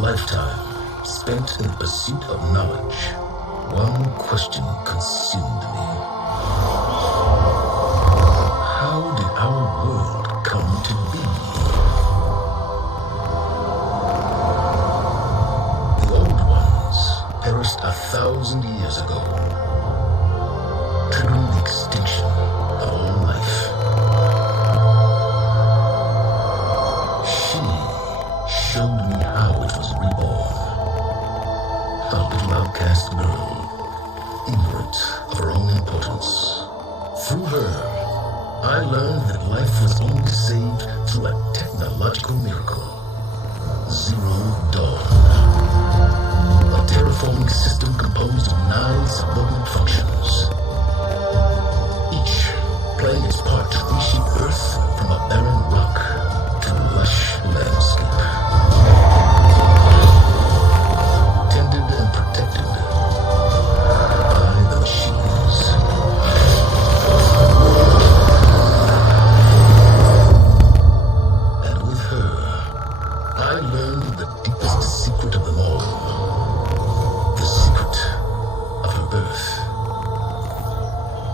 lifetime spent in the pursuit of knowledge, one question consumed me. How did our world come to be? The old ones perished 1,000 years ago, triggering the extinction of all life. She showed me how it was reborn. A little outcast girl, ignorant of her own importance. Through her, I learned that life was only saved through a technological miracle. Zero Dawn. A terraforming system composed of 9 subordinate functions, each playing its part to reshape Earth from a barren rock to a lush landscape. Tended and protected by the machines. And with her, I learned the deepest secret of them all. The secret of her birth.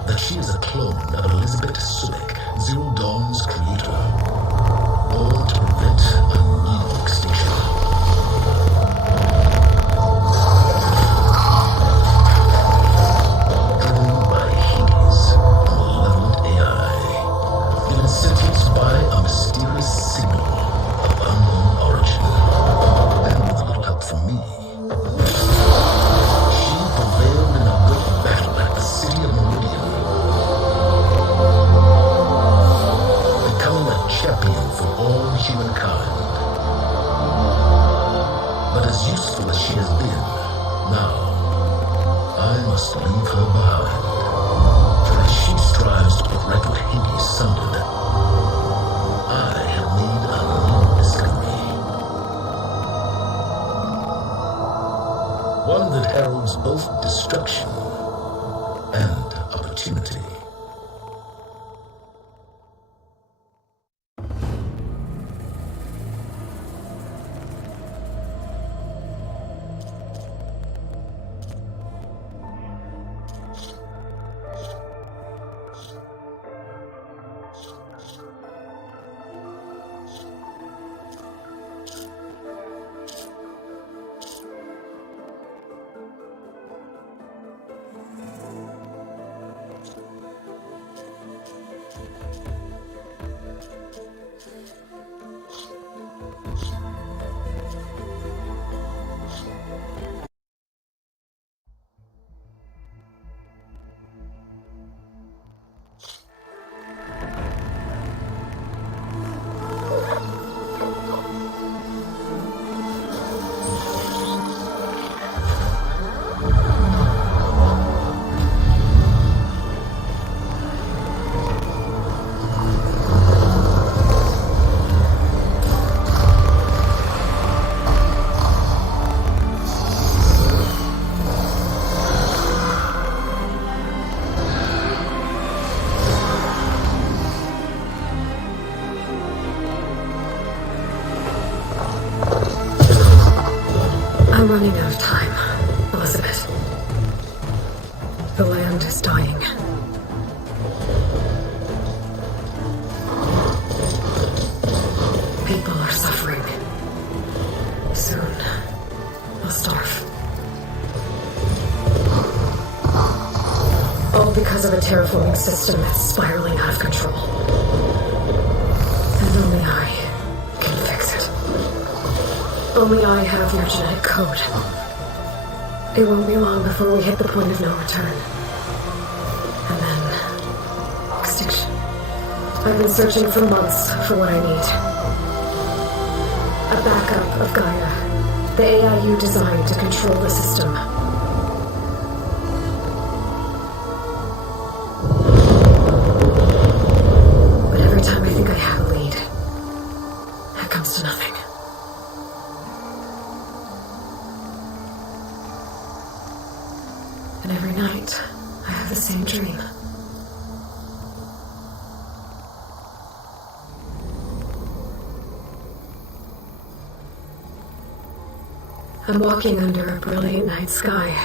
That she is a clone of Elizabeth Sulik, Zero Dawn's creator, born to prevent a needle extinction. Driven by Hades, a malevolent AI, given sentience by a mysterious signal of unknown origin, and with little help from me. She prevailed in a great battle at the city of Meridian, becoming a champion for all humankind. But as useful as she has been, now I must leave her behind. For as she strives to put right what Hades sundered, I have made a new discovery. One that heralds both destruction and opportunity. I'm running out of time, Elizabeth. The land is dying. People are suffering. Soon, they'll starve. All because of a terraforming system that's spiraling out of control. And only I can fix it. Only I have your genetic code. It won't be long before we hit the point of no return. And then... extinction. I've been searching for months for what I need. A backup of Gaia. The AI you designed to control the system. But every time I think I have a lead, that comes to nothing. And every night, I have the same dream. I'm walking under a brilliant night sky,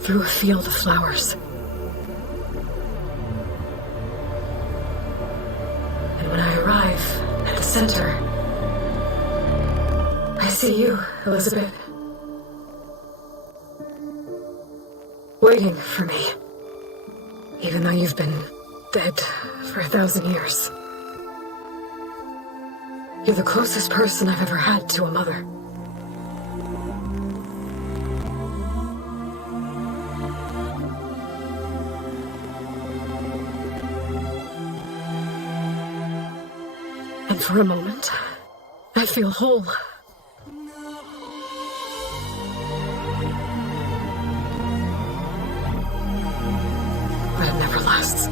through a field of flowers. And when I arrive at the center, I see you, Elizabeth, waiting for me, even though you've been dead for 1,000 years. You're the closest person I've ever had to a mother. And for a moment, I feel whole. But it never lasts.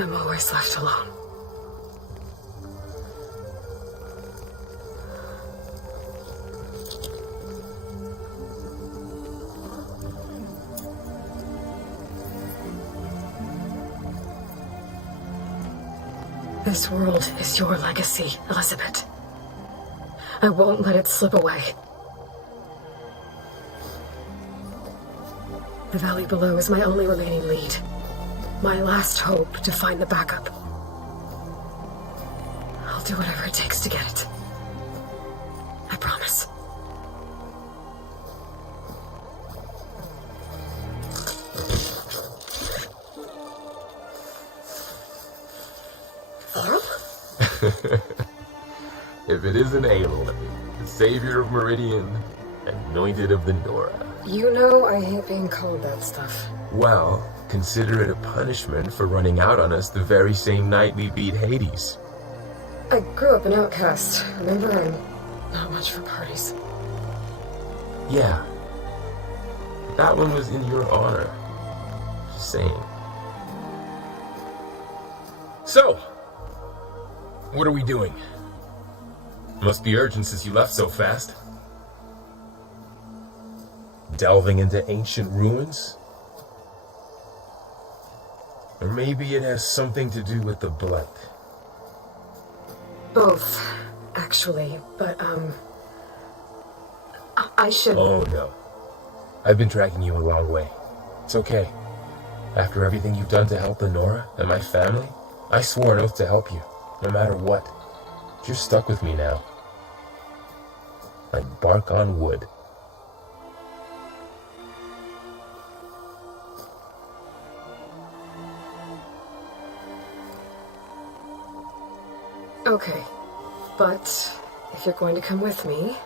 I'm always left alone. This world is your legacy, Elizabeth. I won't let it slip away. The valley below is my only remaining lead. My last hope to find the backup. I'll do whatever it takes to get it. I promise. Laurel? If it isn't Aloy, the savior of Meridian, anointed of the Nora. You know I hate being called that stuff. Well, consider it a punishment for running out on us the very same night we beat Hades. I grew up an outcast. Remember, I'm not much for parties. Yeah. That one was in your honor. Just saying. So, what are we doing? Must be urgent since you left so fast. Delving into ancient ruins? Or maybe it has something to do with the blood. Both, actually, but, I should... Oh, no. I've been tracking you a long way. It's okay. After everything you've done to help the Nora and my family, I swore an oath to help you, no matter what. You're stuck with me now. Like bark on wood. Okay, but if you're going to come with me,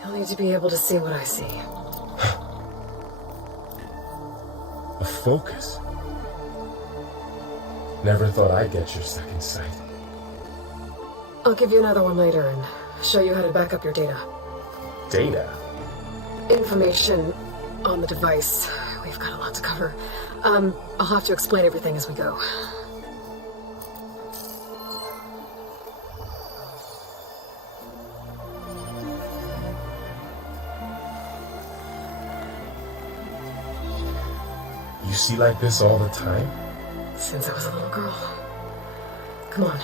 you'll need to be able to see what I see. A focus? Never thought I'd get your second sight. I'll give you another one later and show you how to back up your data. Data? Information on the device. We've got a lot to cover. I'll have to explain everything as we go. You see like this all the time? Since I was a little girl. Come on.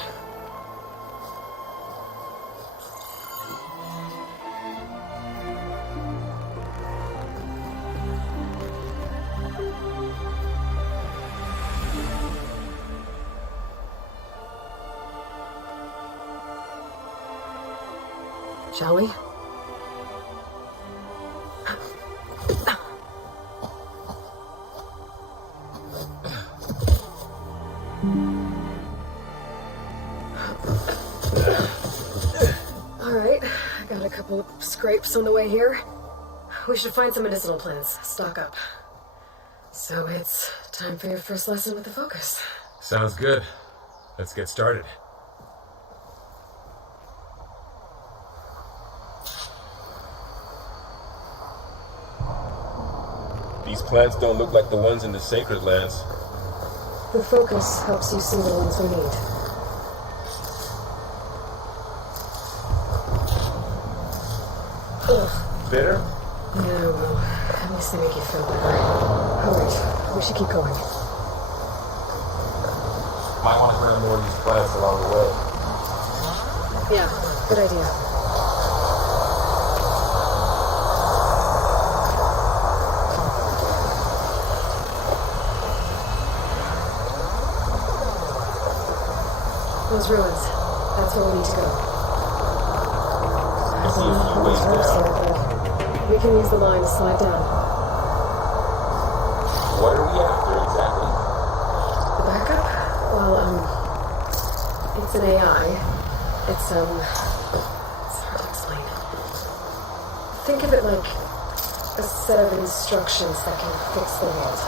Shall we? Alright, I got a couple of scrapes on the way here. We should find some medicinal plants, stock up. So it's time for your first lesson with the focus. Sounds good. Let's get started. These plants don't look like the ones in the sacred lands. The focus helps you see the ones we need. Ugh. Bitter? Yeah, well, at least they make you feel better. Alright, we should keep going. Might want to grab more of these plants along the way. Yeah, good idea. Those ruins. That's where we need to go. I see a few ways down. We can use the line to slide down. What are we after exactly? The backup? Well, it's an AI. It's hard to explain. Think of it like a set of instructions that can fix the world.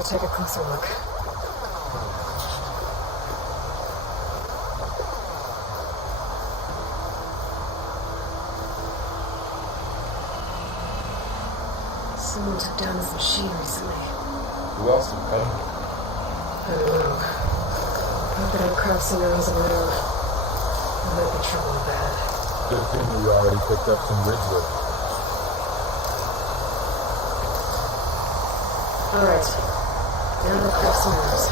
Take a closer look. Someone took down this machine recently. Who else would come? I don't know. Not that I'm crossing arrows of my own. I might be trouble bad. Good thing we already picked up some ridgewood. All right. Now to craft some arrows.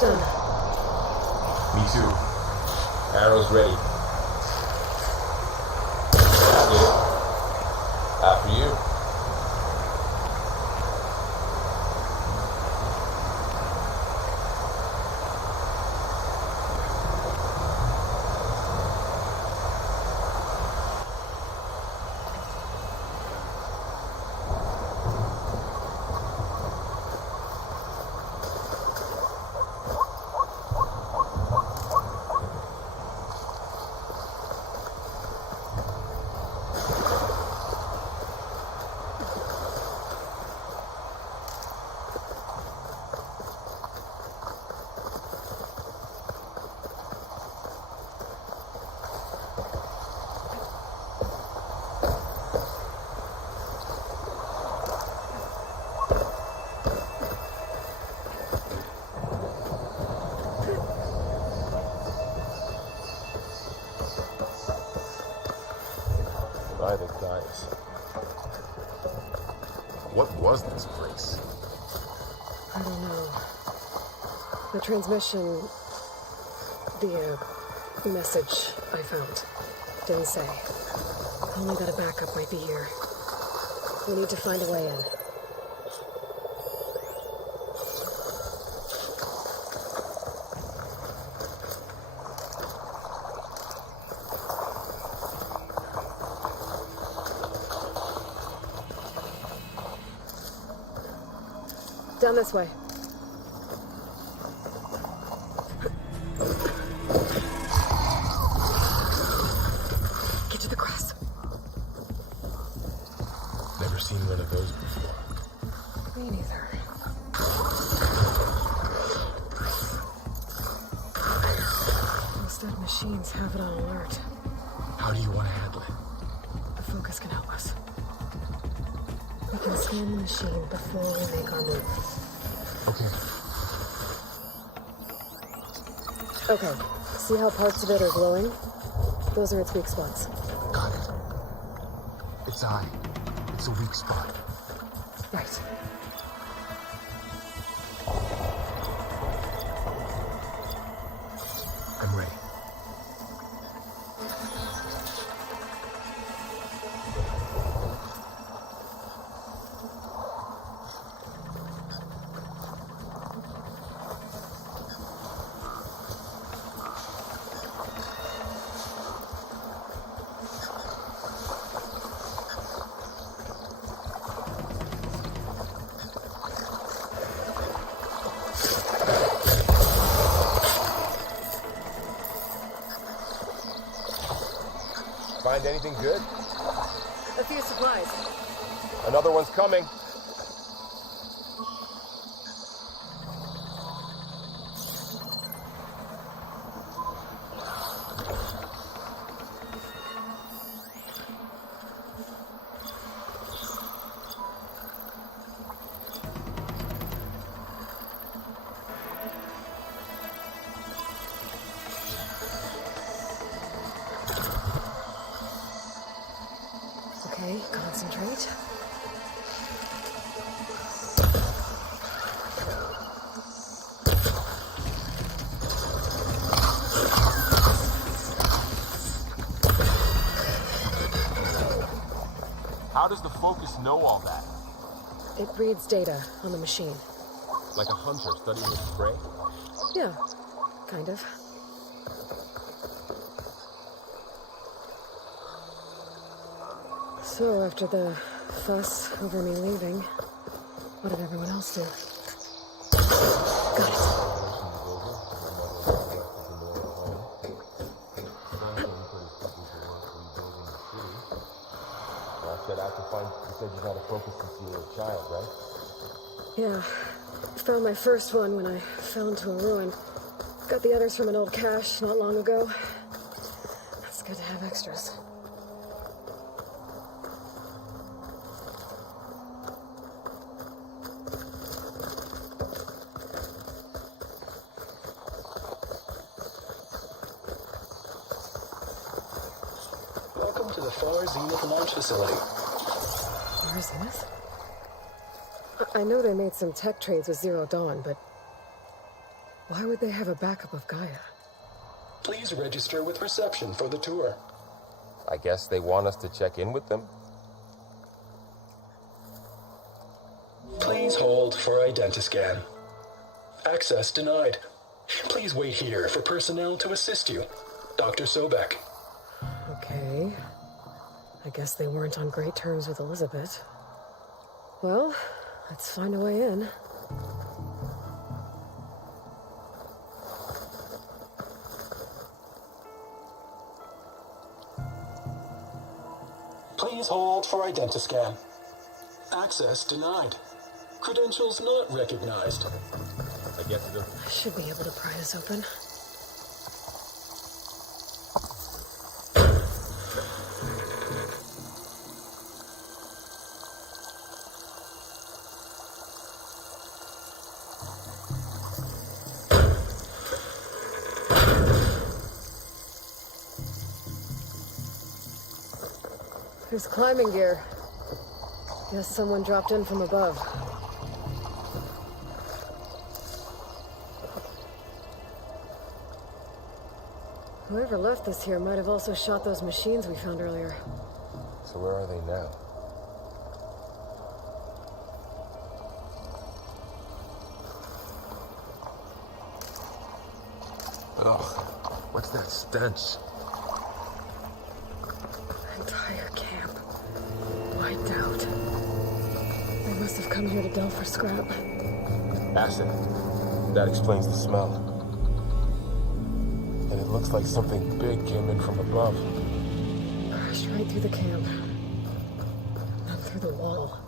Done. Me too. Arrows ready. That's it. After you. By the goddess. What was this place? I don't know. The transmission, the message I found didn't say. Only that a backup might be here. We need to find a way in. Down this way. Get to the grass. Never seen one of those before. Me neither. Those dead machines have it on alert. How do you want to handle it? The focus can help us. We can scan the machine before we make our move. Okay. Okay, see how parts of it are glowing? Those are its weak spots. Got it. Its eye. It's a weak spot. Right. I'm ready. find anything good? A few supplies. Another one's coming. Okay, concentrate. How does the focus know all that? It reads data on the machine. Like a hunter studying his prey? Yeah, kind of. So, after the fuss over me leaving, what did everyone else do? Got it. Set out to find, you said you got a focus since you were a child, right? Yeah. Found my first one when I fell into a ruin. Got the others from an old cache not long ago. It's good to have extras. Welcome to the Far Zenith launch facility. Far Zenith? I know they made some tech trades with Zero Dawn, but why would they have a backup of Gaia? Please register with reception for the tour. I guess they want us to check in with them? Please hold for identiscan. Access denied. Please wait here for personnel to assist you. Dr. Sobek. Okay. I guess they weren't on great terms with Elizabeth. Well, let's find a way in. Please hold for identiscan. Access denied. Credentials not recognized. I guess it I should be able to pry this open. There's climbing gear. Guess someone dropped in from above. Whoever left this here might have also shot those machines we found earlier. So where are they now? Ugh, what's that stench? Entire camp. Wiped out. They must have come here to delve for scrap. Acid. That explains the smell. And it looks like something big came in from above. Crashed right through the camp. Then through the wall.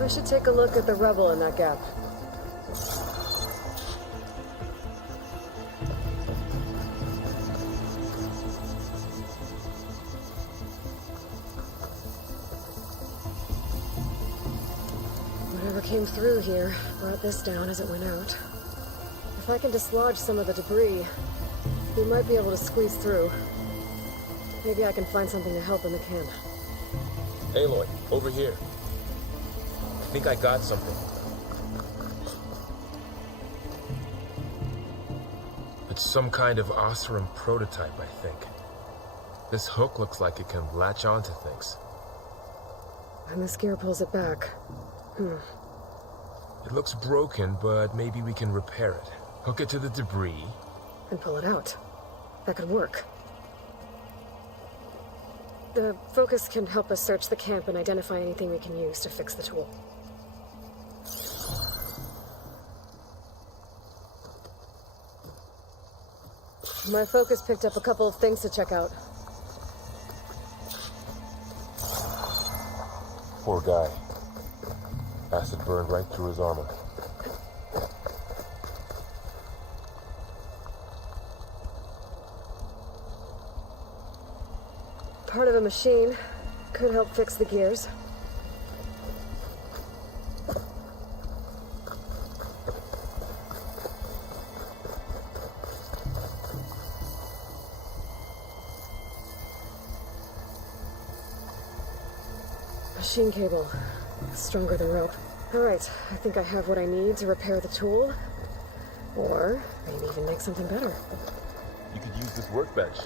I should take a look at the rubble in that gap. Whatever came through here brought this down as it went out. If I can dislodge some of the debris, we might be able to squeeze through. Maybe I can find something to help in the camp. Aloy, over here. I think I got something. It's some kind of Oseram prototype, I think. This hook looks like it can latch onto things. And this gear pulls it back. It looks broken, but maybe we can repair it. Hook it to the debris. And pull it out. That could work. The focus can help us search the camp and identify anything we can use to fix the tool. My focus picked up a couple of things to check out. Poor guy. Acid burned right through his armor. Part of a machine. Could help fix the gears. Machine cable. Stronger than rope. Alright, I think I have what I need to repair the tool. Or maybe even make something better. You could use this workbench.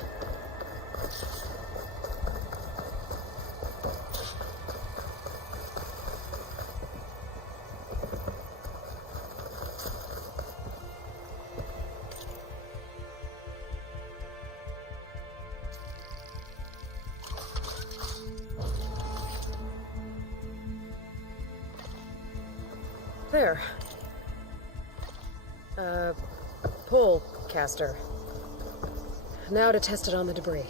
There. Pullcaster. Now to test it on the debris.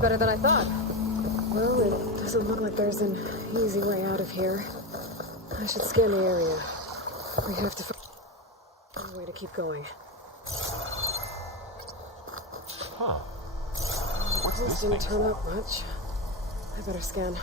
Better than I thought. Well, it doesn't look like there's an easy way out of here. I should scan the area. We have to find a way to keep going. Huh. What's This this didn't thing? turn up much. I better scan.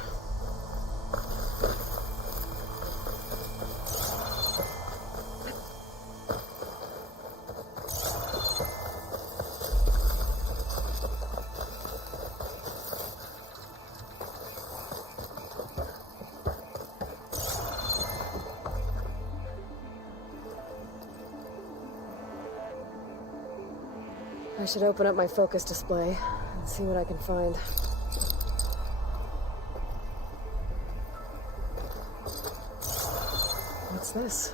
I should open up my focus display and see what I can find. What's this?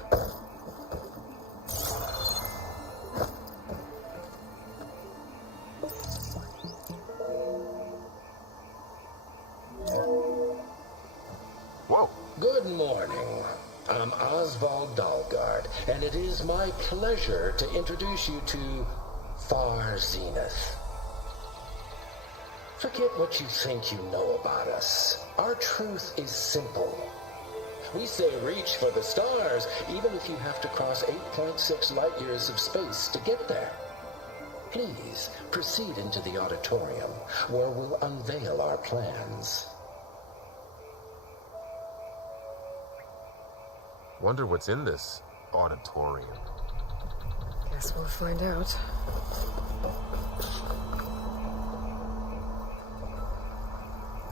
Whoa. Good morning. I'm Oswald Dalgard, and it is my pleasure to introduce you to Far Zenith. Forget what you think you know about us. Our truth is simple. We say reach for the stars, even if you have to cross 8.6 light years of space to get there. Please proceed into the auditorium, where we'll unveil our plans. Wonder what's in this auditorium. Guess we'll find out.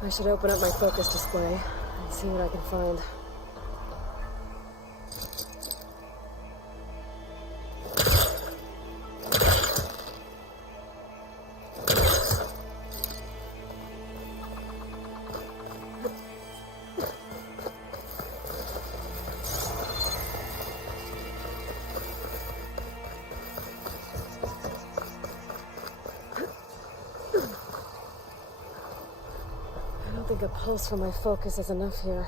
I should open up my focus display and see what I can find. think a pulse from my focus is enough here.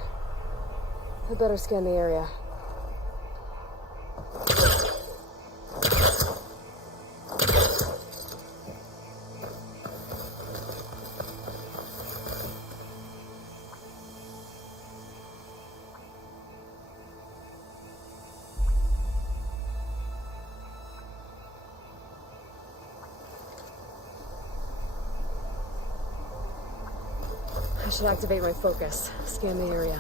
I better scan the area. I should activate my focus. Scan the area.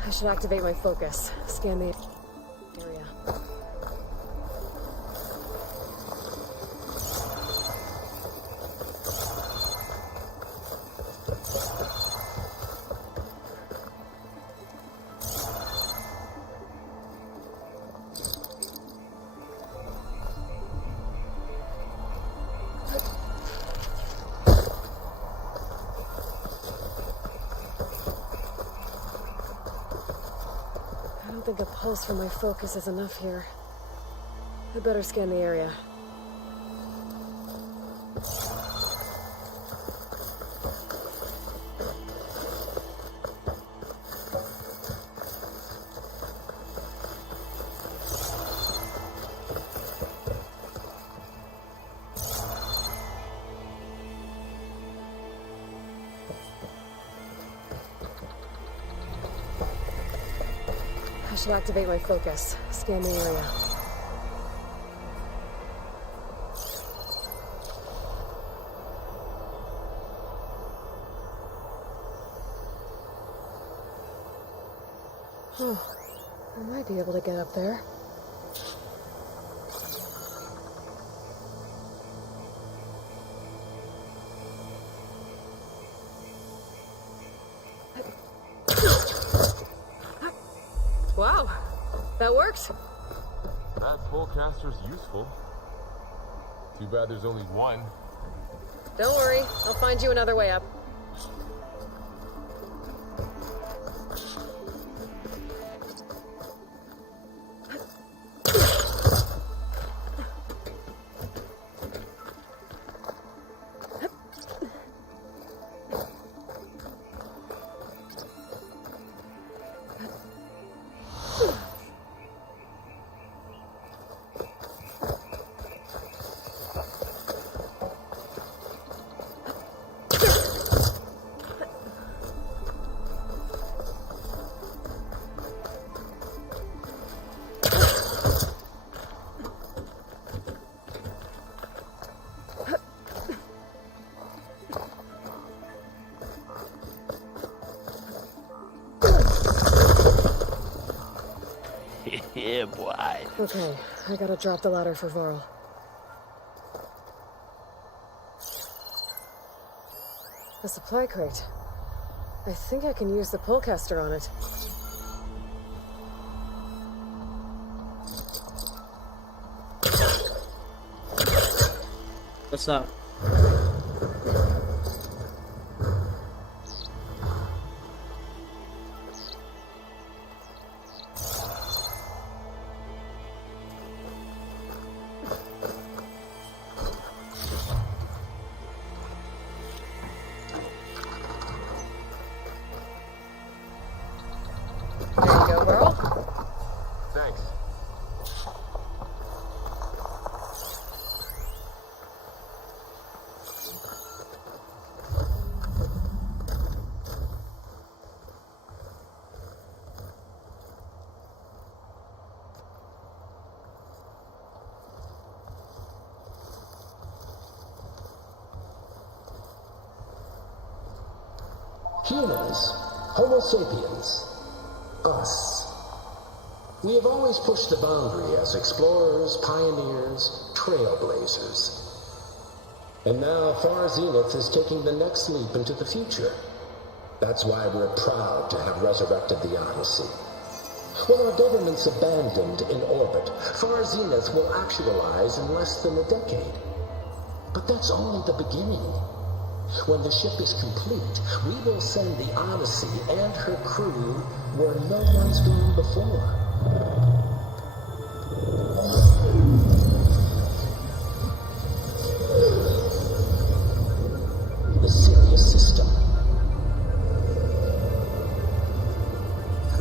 I should activate my focus. Scan the area. I don't think a pulse from my focus is enough here. I better scan the area. I should activate my focus. Scan the area. Oh, I might be able to get up there. Wow, that worked. That Pullcaster's useful. Too bad there's only one. Don't worry, I'll find you another way up. Yeah, boy. Okay, I gotta drop the ladder for Varl. A supply crate. I think I can use the Pullcaster on it. What's up? There you go, Varl. Thanks. Humans, Homo sapiens, us. We have always pushed the boundary as explorers, pioneers, trailblazers. And now Far Zenith is taking the next leap into the future. That's why we're proud to have resurrected the Odyssey. When our government's abandoned in orbit, Far Zenith will actualize in less than a decade. But that's only the beginning. When the ship is complete, we will send the Odyssey and her crew where no one's been before. The Sirius system.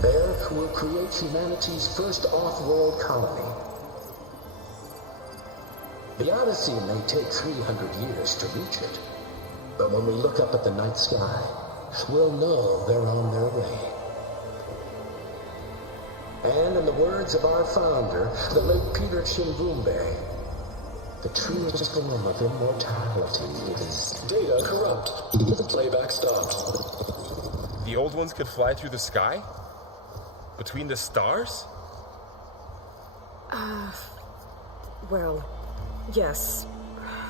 There we'll create humanity's first off-world colony. The Odyssey may take 300 years to reach it, but when we look up at the night sky, we'll know they're on their way. And in the words of our founder, the late Peter Chimbumbe, the true form of immortality is... Data corrupt. Playback stopped. The old ones could fly through the sky? Between the stars? Well, yes,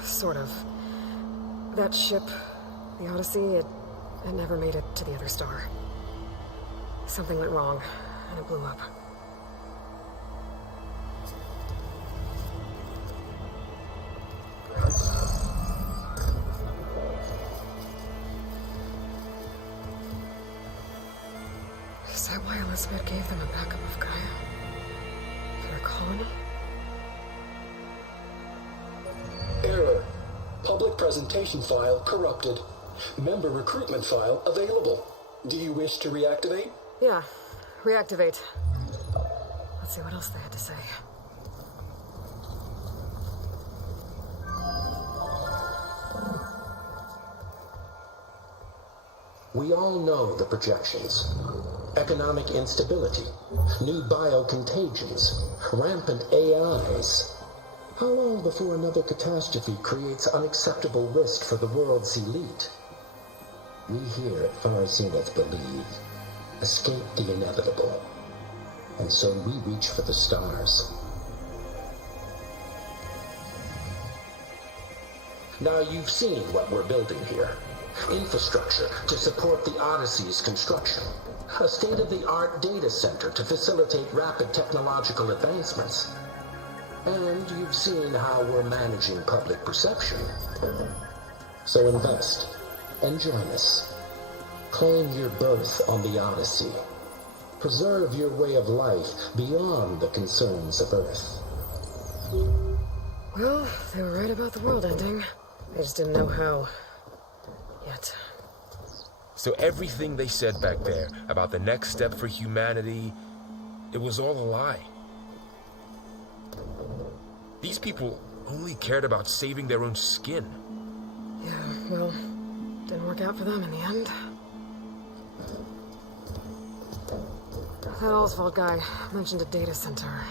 sort of. That ship, the Odyssey, it never made it to the other star. Something went wrong, and it blew up. Is that why Elizabeth gave them a backup of Gaia? For their colony? Error. Public presentation file corrupted. Member recruitment file available. Do you wish to reactivate? Yeah, reactivate. Let's see what else they had to say. We all know the projections. Economic instability, new biocontagions, rampant AIs. How long before another catastrophe creates unacceptable risk for the world's elite? We here at Far Zenith believe, escape the inevitable. And so we reach for the stars. Now you've seen what we're building here. Infrastructure to support the Odyssey's construction. A state-of-the-art data center to facilitate rapid technological advancements. And you've seen how we're managing public perception. So invest and join us. Claim your berth on the Odyssey. Preserve your way of life beyond the concerns of Earth. Well, they were right about the world ending. They just didn't know how. Yet. So everything they said back there about the next step for humanity, it was all a lie. These people only cared about saving their own skin. Yeah, well, didn't work out for them in the end. That Oswald guy mentioned a data center.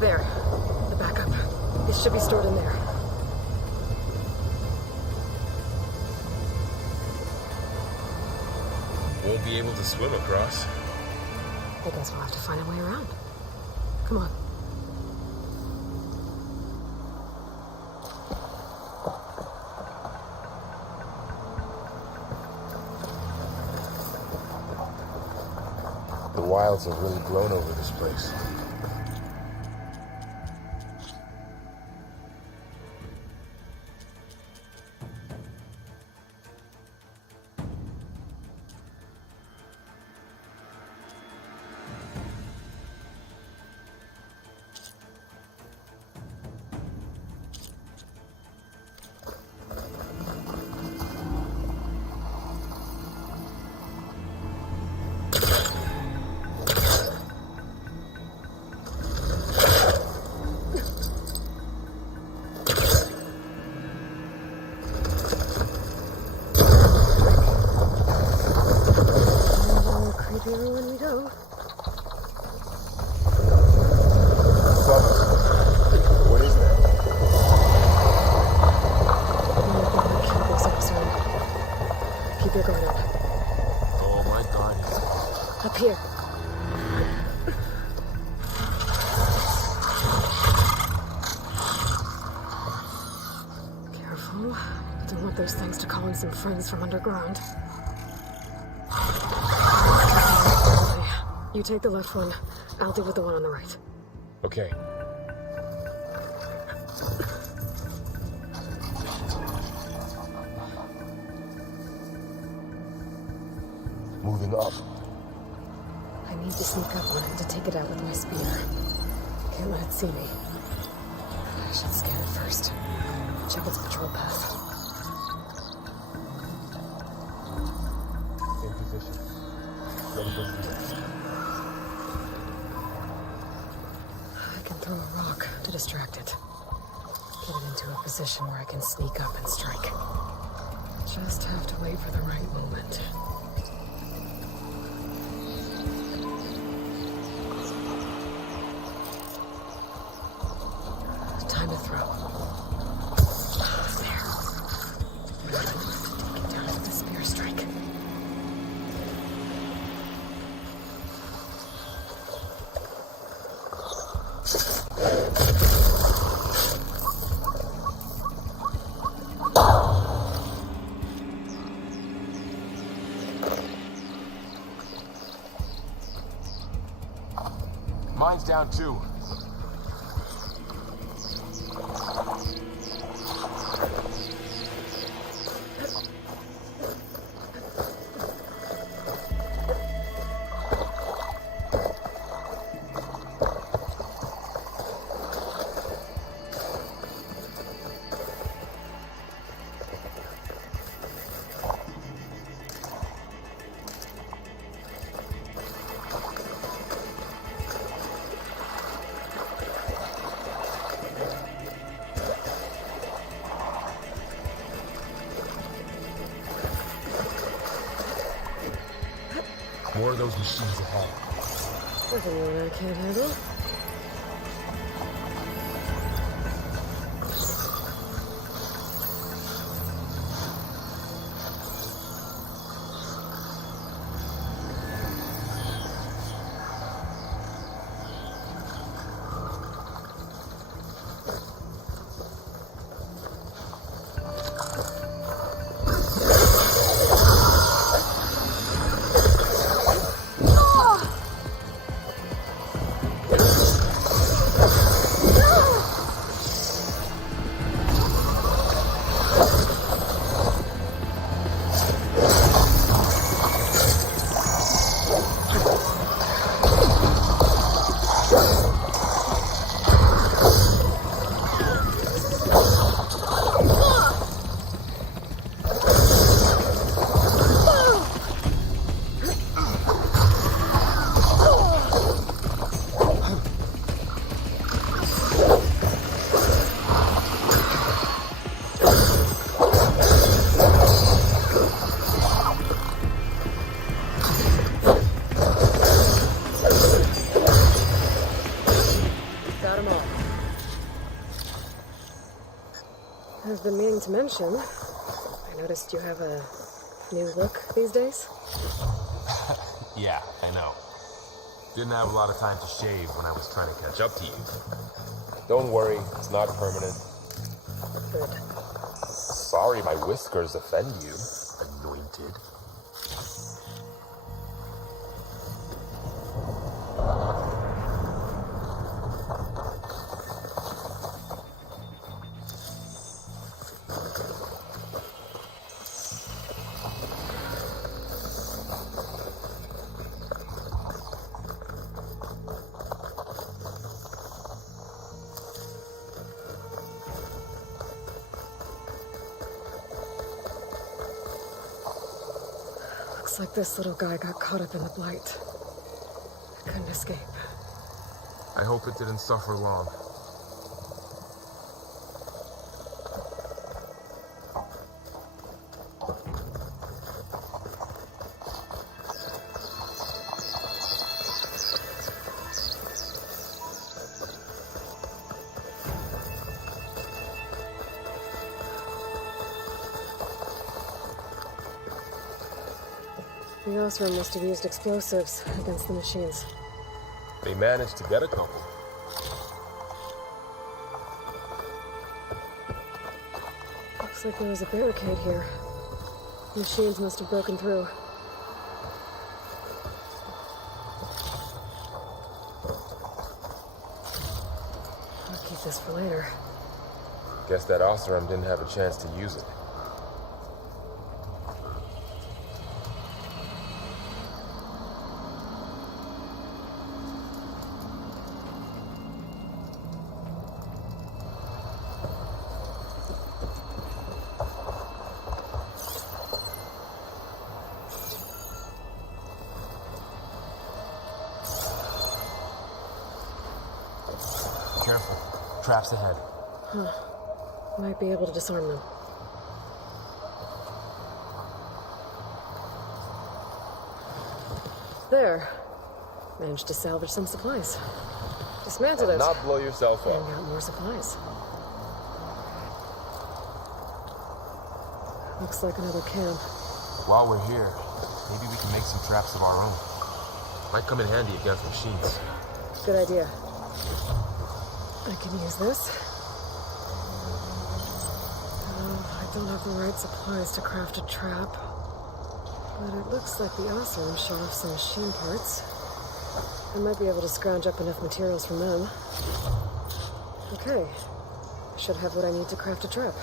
There, the backup. This should be stored in there. Won't be able to swim across. I guess we'll have to find a way around. Come on. The wilds have really grown over this place. When we go. What is that? Keep your guard up. Oh my god. Up here. want those things to call in some friends from underground. You take the left one. I'll deal with the one on the right. Okay. Moving up. I need to sneak up on it to take it out with my spear. Can't let it see me. I should scan it first. Check its patrol path. In position. Ready for speed. I can throw a rock to distract it. Get it into a position where I can sneak up and strike. Just have to wait for the right moment. Time to throw. There. Take it down with the spear strike. Mine's down too. More of those machines ahead. Nothing more I can't handle. I've been meaning to mention, I noticed you have a new look these days. Yeah, I know. Didn't have a lot of time to shave when I was trying to catch up to you. Don't worry, it's not permanent. Good. Sorry my whiskers offend you, anointed. Looks like this little guy got caught up in the blight. Couldn't escape. I hope it didn't suffer long. The Osram must have used explosives against the machines. They managed to get a couple. Looks like there was a barricade here. Machines must have broken through. I'll keep this for later. Guess that Oseram didn't have a chance to use it. Careful. Traps ahead. Huh. Might be able to disarm them. There. Managed to salvage some supplies. Dismantled it. Not blow yourself And up. got more supplies. Looks like another camp. While we're here, maybe we can make some traps of our own. Might come in handy against machines. Good idea. I can use this. I don't have the right supplies to craft a trap. But it looks like the Oseram showed off some machine parts. I might be able to scrounge up enough materials from them. Okay. Should have what I need to craft a trap.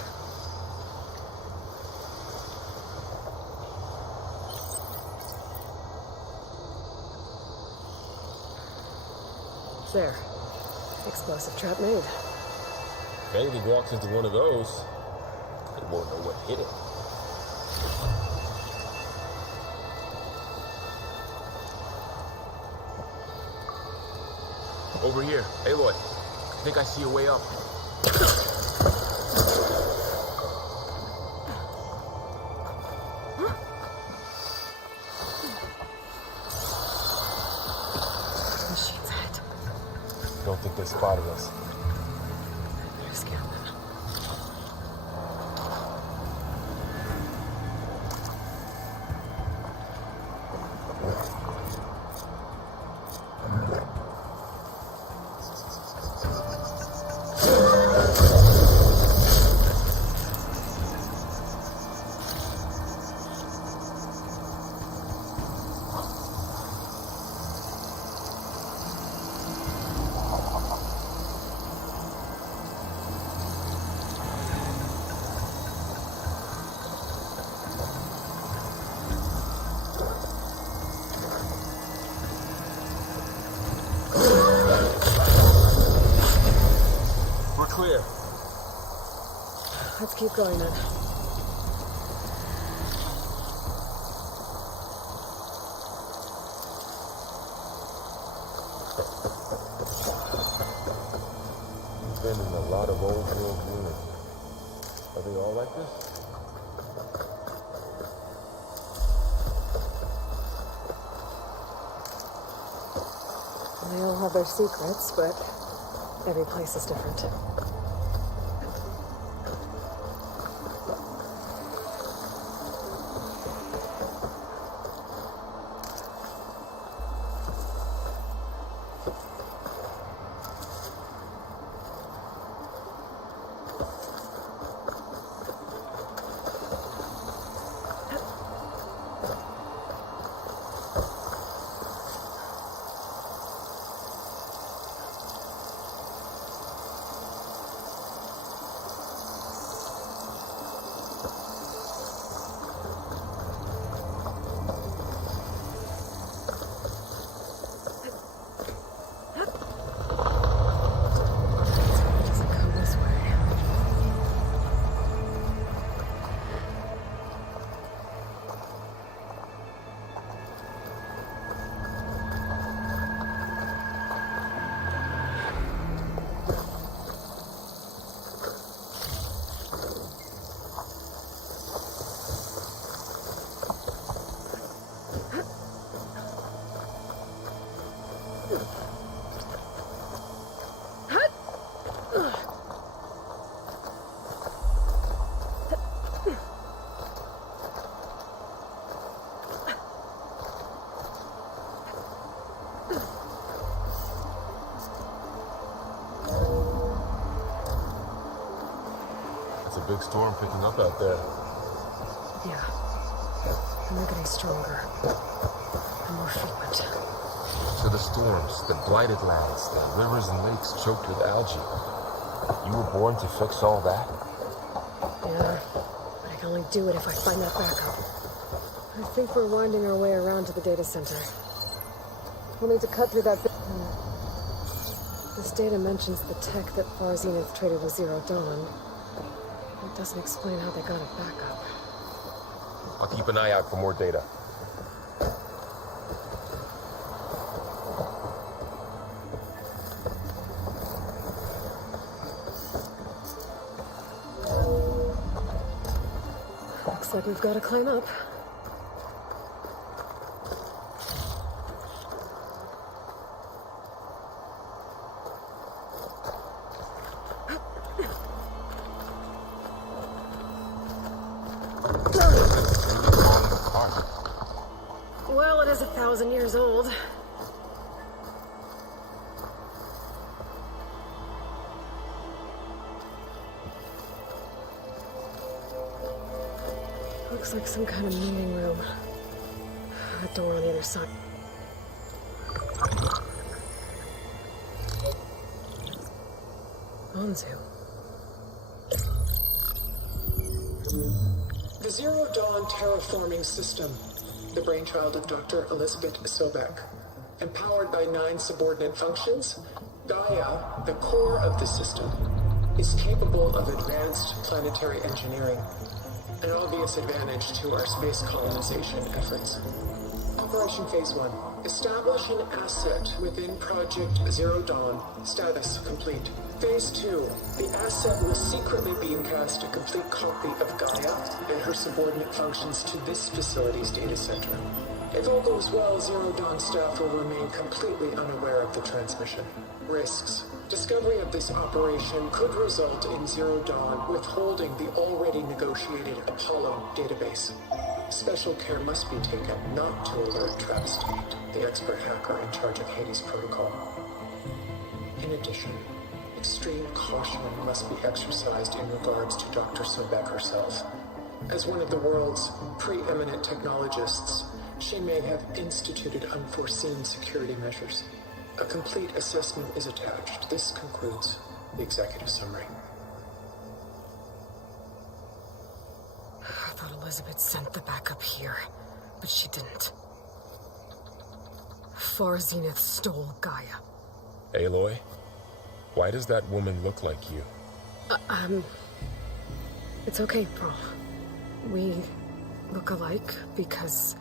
There. Explosive trap made. If anything walks into one of those, it won't know what hit it. Over here. Aloy, I think I see a way up. Machine's ahead. Don't think they spotted us. Better scan them. Clear. Let's keep going then. We've been in a lot of old world ruins. Are they all like this? They all have their secrets, but every place is different. big storm picking up out there. Yeah. And they're getting stronger. And more frequent. So the storms, the blighted lands, the rivers and lakes choked with algae. You were born to fix all that? Yeah, but I can only do it if I find that backup. I think we're winding our way around to the data center. We'll need to cut through that bit. This data mentions the tech that Far Zenith traded with Zero Dawn. It doesn't explain how they got it back up. I'll keep an eye out for more data. Looks like we've got to climb up. Well, it is 1,000 years old. Looks like some kind of meeting room. A door on the other side. Onzu. The Zero Dawn terraforming system, the brainchild of Dr. Elizabeth Sobek. Empowered by 9 subordinate functions, Gaia, the core of the system, is capable of advanced planetary engineering, an obvious advantage to our space colonization efforts. Operation Phase 1. Establish an asset within Project Zero Dawn. Status complete. Phase 2. The asset will secretly beamcast a complete copy of Gaia and her subordinate functions to this facility's data center. If all goes well, Zero Dawn staff will remain completely unaware of the transmission. Risks. Discovery of this operation could result in Zero Dawn withholding the already negotiated Apollo database. Special care must be taken not to alert Travis Tate, the expert hacker in charge of Hades Protocol. In addition, extreme caution must be exercised in regards to Dr. Sobek herself. As one of the world's preeminent technologists, she may have instituted unforeseen security measures. A complete assessment is attached. This concludes the executive summary. I thought Elizabeth sent the backup here, but she didn't. Far Zenith stole Gaia. Aloy, why does that woman look like you? It's okay, Pearl. We look alike because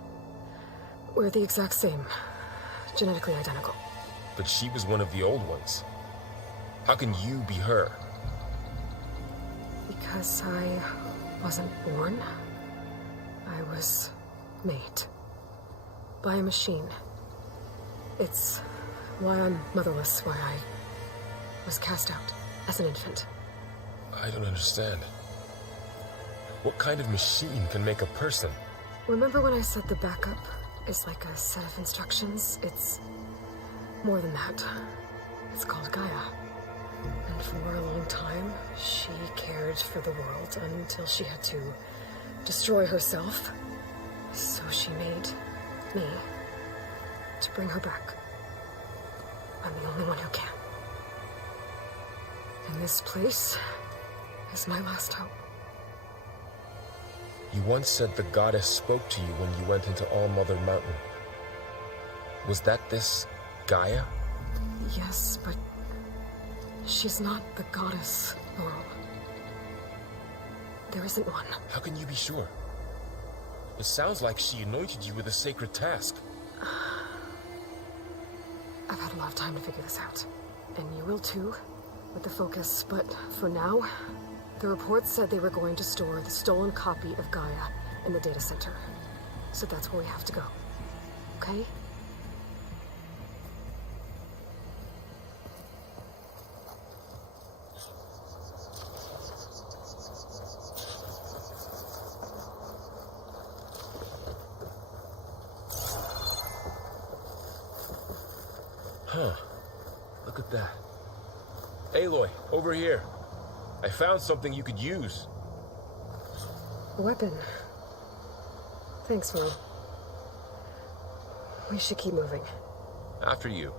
we're the exact same. Genetically identical. But she was one of the old ones. How can you be her? Because I wasn't born. I was made. By a machine. It's why I'm motherless, why I was cast out as an infant. I don't understand. What kind of machine can make a person? Remember when I said the backup is like a set of instructions? It's more than that. It's called Gaia. And for a long time, she cared for the world until she had to destroy herself. So she made me to bring her back. I'm the only one who can. And this place is my last hope. You once said the goddess spoke to you when you went into All Mother Mountain. Was that this Gaia? Yes, but she's not the goddess, Laurel. There isn't one. How can you be sure? It sounds like she anointed you with a sacred task. I've had a lot of time to figure this out. And you will too, with the focus. But for now, the reports said they were going to store the stolen copy of Gaia in the data center. So that's where we have to go. Okay? Huh. Look at that. Aloy, over here. I found something you could use. A weapon. Thanks, Will. We should keep moving. After you.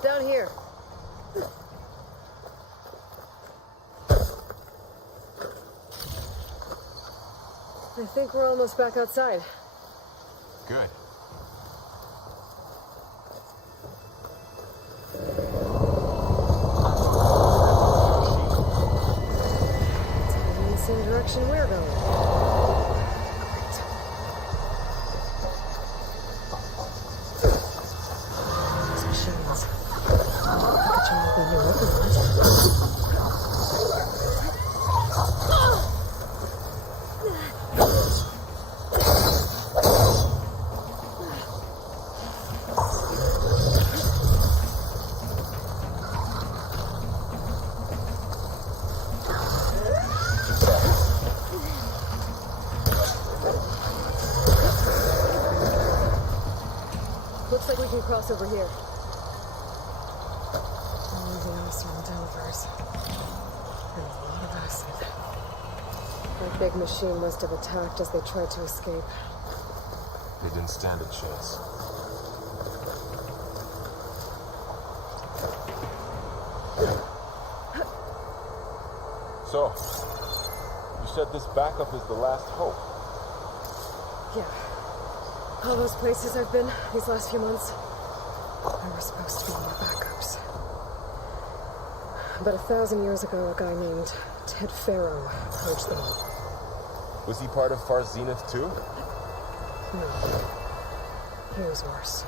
Down here. I think we're almost back outside. Good. It's heading in the same direction we're going. Great. These machines. Could you make that new weapon? Looks like we can cross over here. Only the Osram developers. And a lot of acid. That big machine must have attacked as they tried to escape. They didn't stand a chance. So, you said this backup is the last hope. Yeah. All those places I've been these last few months, there were supposed to be more backups. But 1,000 years ago, a guy named Ted Farrow purged them all. Was he part of Far Zenith too? No. He was worse.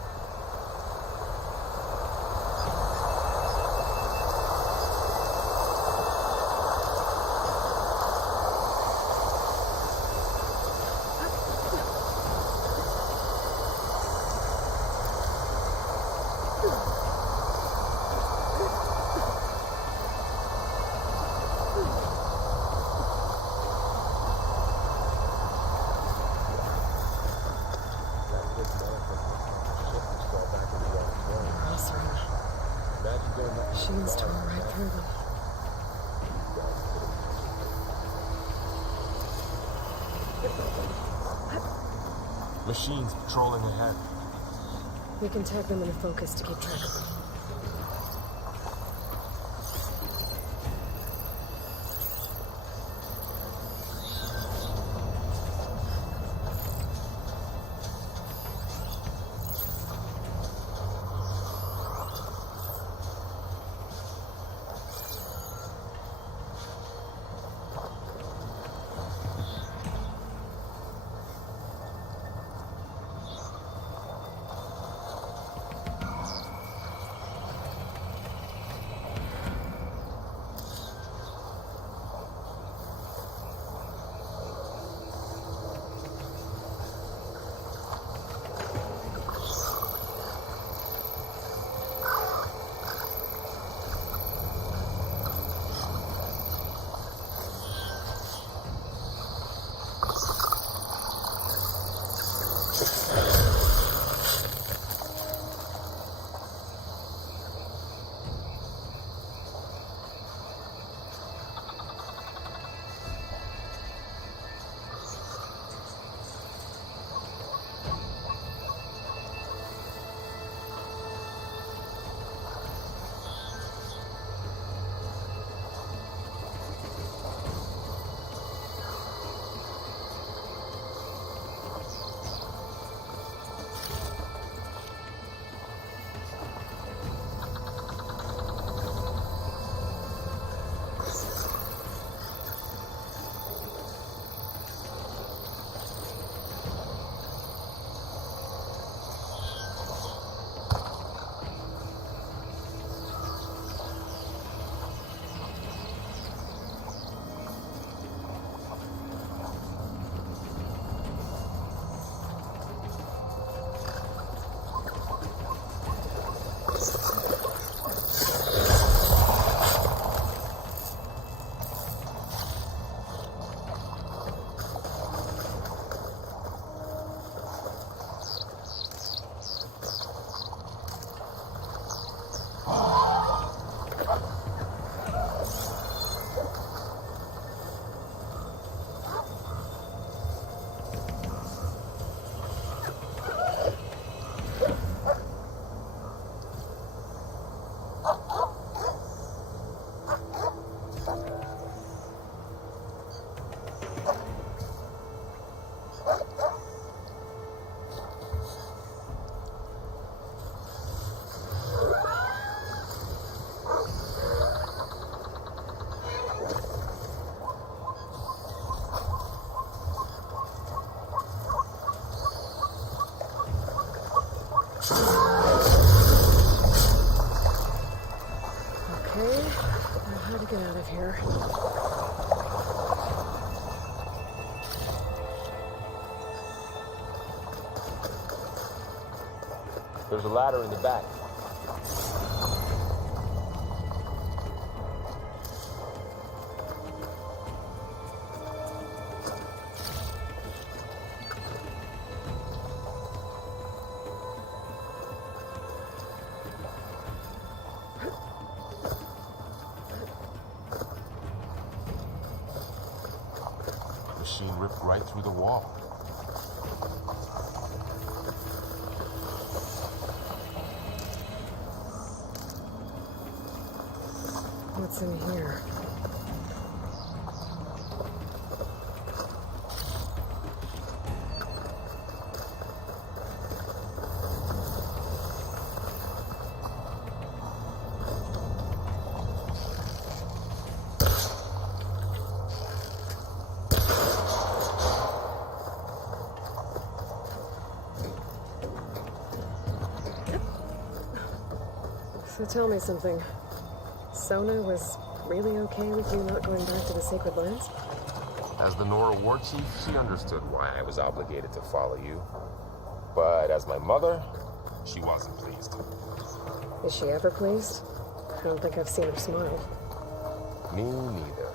Machines tore right through them. Machines patrolling ahead. We can tag them into focus to keep track of them. Okay, now how to get out of here? There's a ladder in the back. Machine ripped right through the wall. What's in here? So tell me something. Sona was really okay with you not going back to the Sacred Lands? As the Nora war chief, she understood why I was obligated to follow you. But as my mother, she wasn't pleased. Is she ever pleased? I don't think I've seen her smile. Me neither.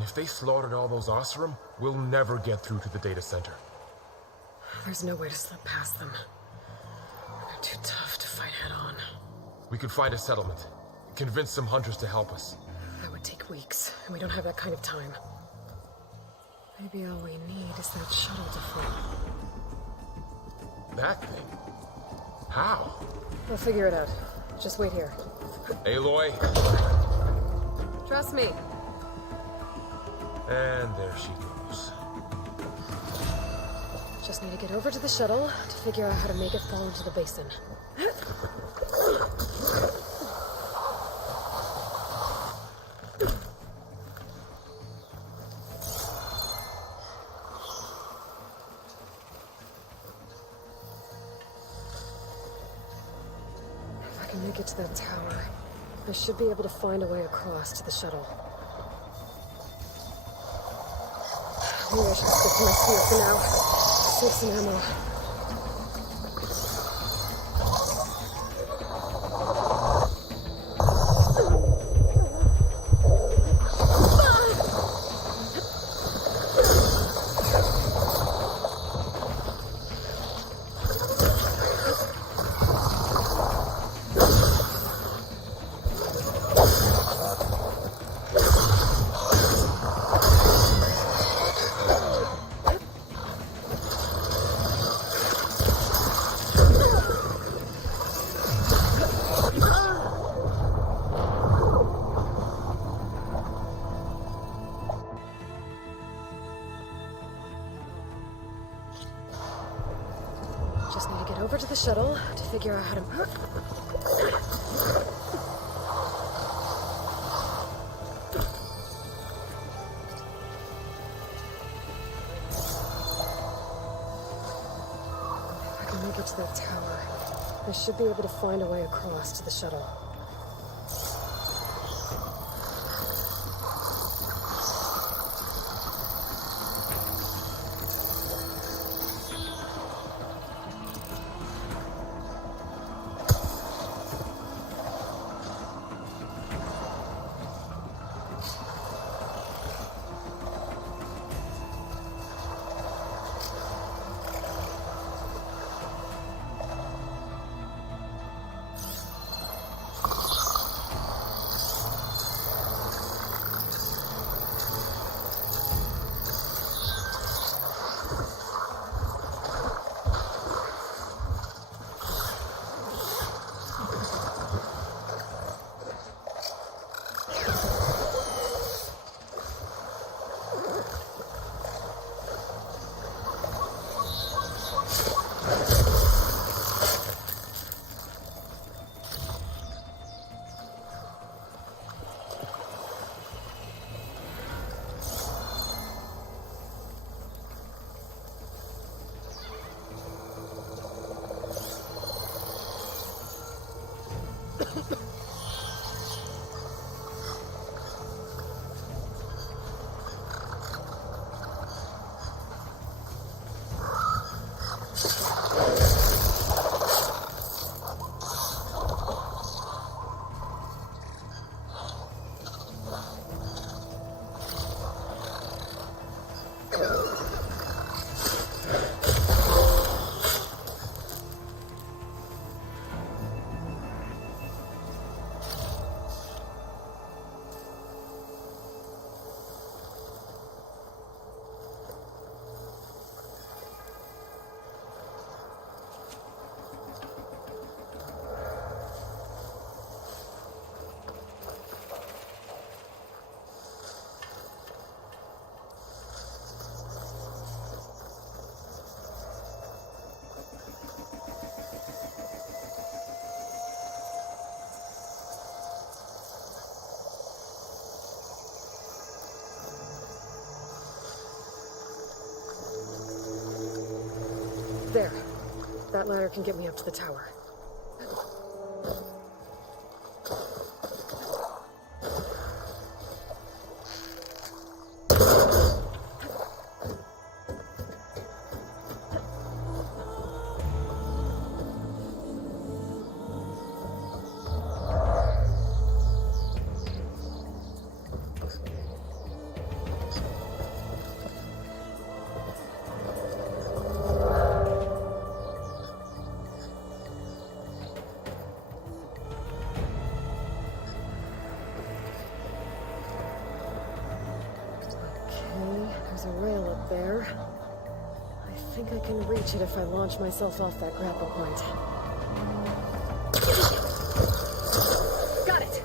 If they slaughtered all those Oseram, we'll never get through to the data center. There's no way to slip past them. They're too tough to fight head-on. We could find a settlement. Convince some hunters to help us. That would take weeks, and we don't have that kind of time. Maybe all we need is that shuttle to fly. That thing? How? We'll figure it out. Just wait here. Aloy. Trust me. And there she goes. Just need to get over to the shuttle to figure out how to make it fall into the basin. If I can make it to that tower, I should be able to find a way across to the shuttle. Maybe I should stick to my spear for now. Save some ammo. the shuttle to figure out how to... If I can make it to that tower, I should be able to find a way across to the shuttle. There. That ladder can get me up to the tower. There's a rail up there. I think I can reach it if I launch myself off that grapple point. Got it!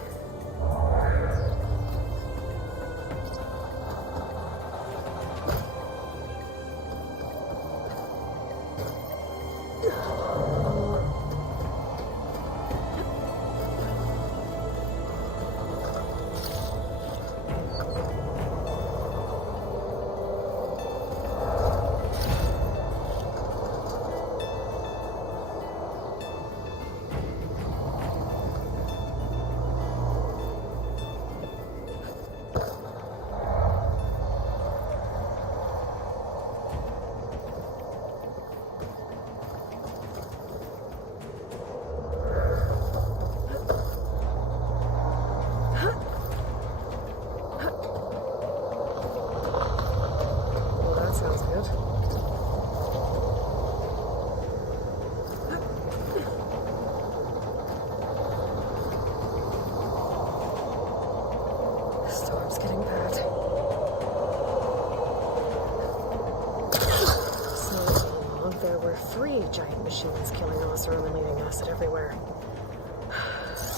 Giant machines killing us or eliminating acid everywhere.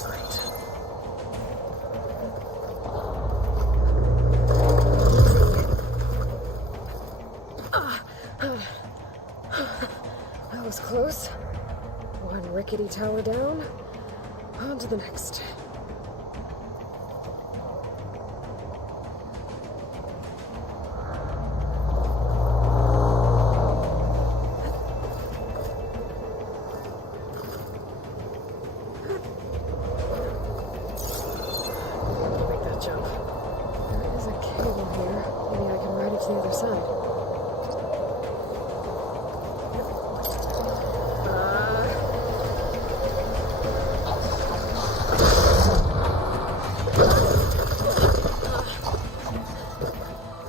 Great. That was close. rickety tower down. On to the next. Make that jump. There is a cable here. Maybe I can ride it to the other side.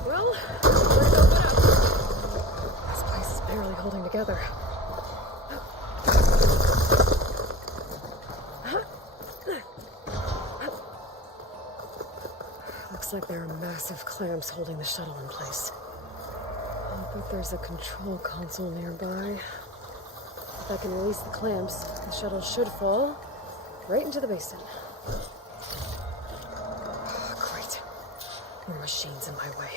Well, where to go put up? This place is barely holding together. Looks like there are massive clamps holding the shuttle in place. I bet there's a control console nearby. If I can release the clamps, the shuttle should fall right into the basin. Great. More machines in my way.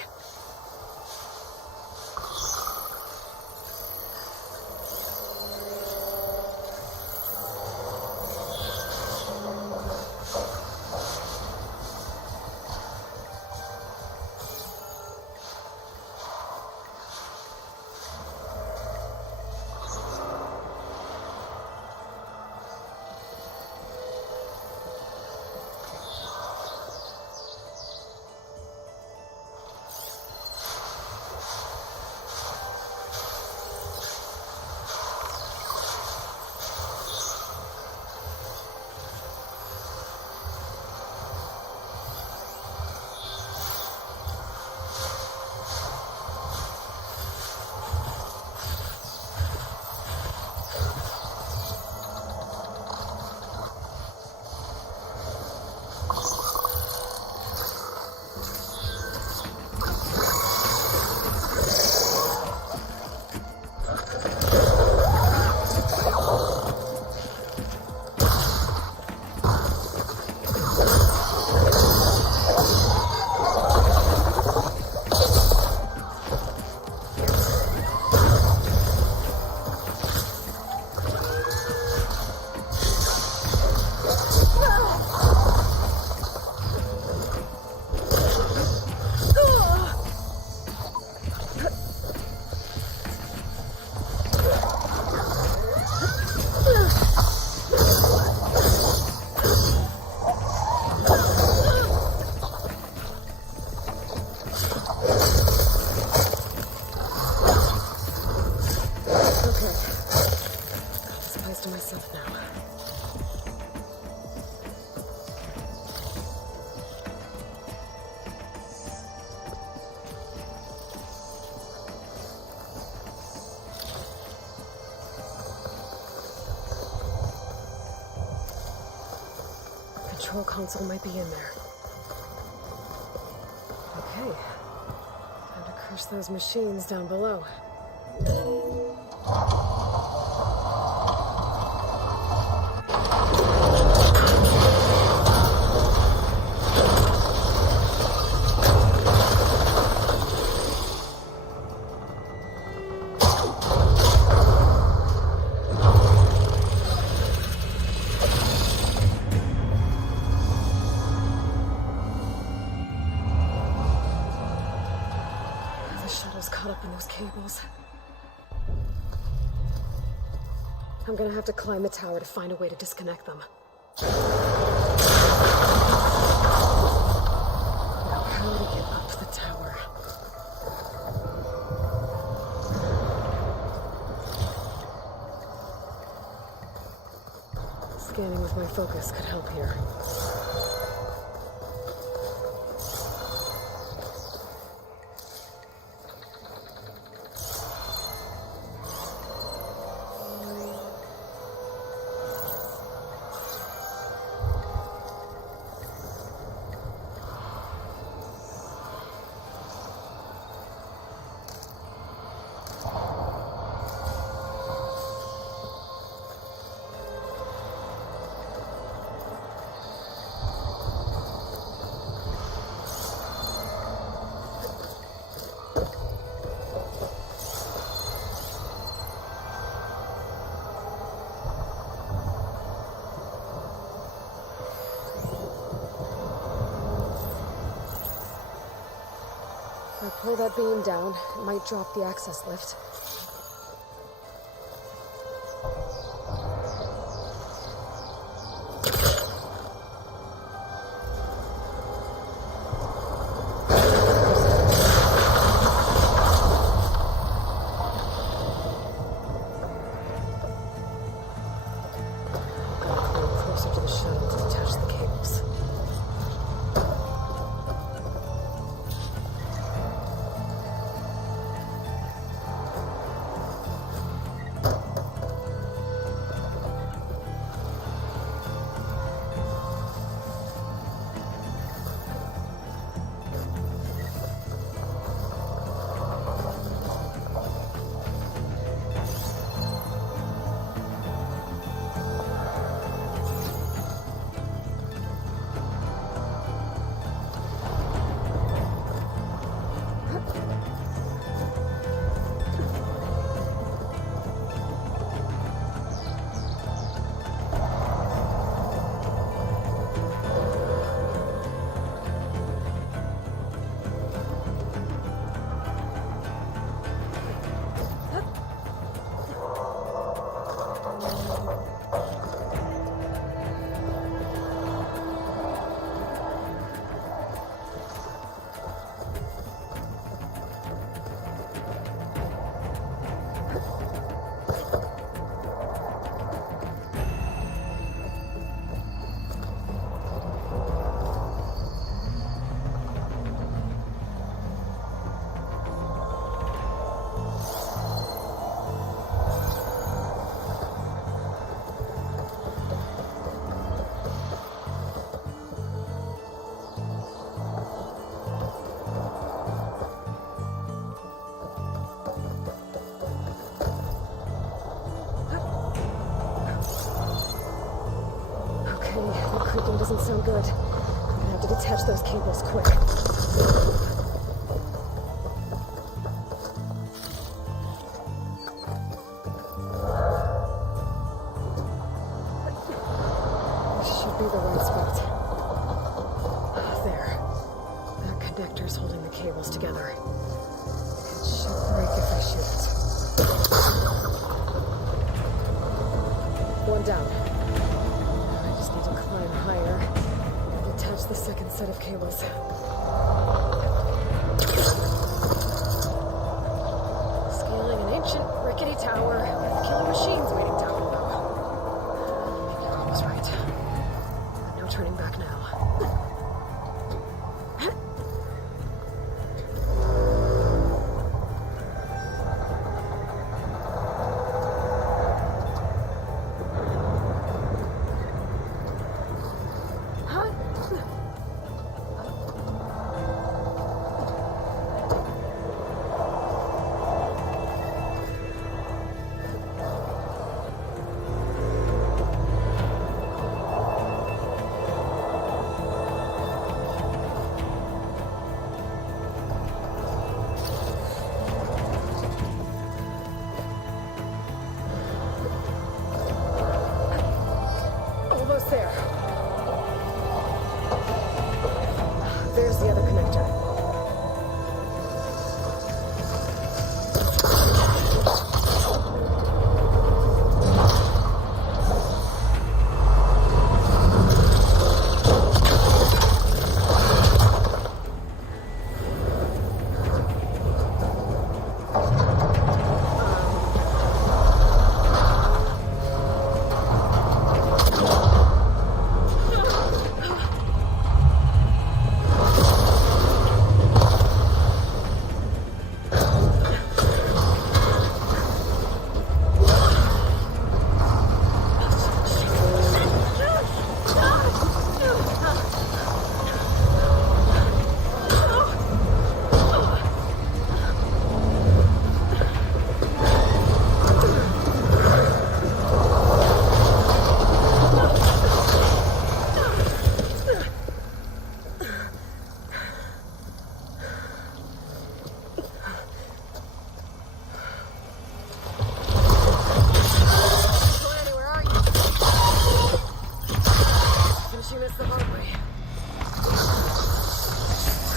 Control console might be in there. Okay. Time to crush those machines down below. Cables. I'm gonna have to climb the tower to find a way to disconnect them. Now, how to get up the tower? Scanning with my focus could help here. pull that beam down, it might drop the access lift. Closer to the shuttle to detach the cables. Creaking doesn't sound good. I'm gonna have to detach those cables quick. This should be the right spot. There. That connector's holding the cables together. It should break if I shoot it. One down. Climb higher and detach the second set of cables. Scaling an ancient rickety tower with killer machines waiting down below. Maybe I was right. No turning back now. There's the other connector.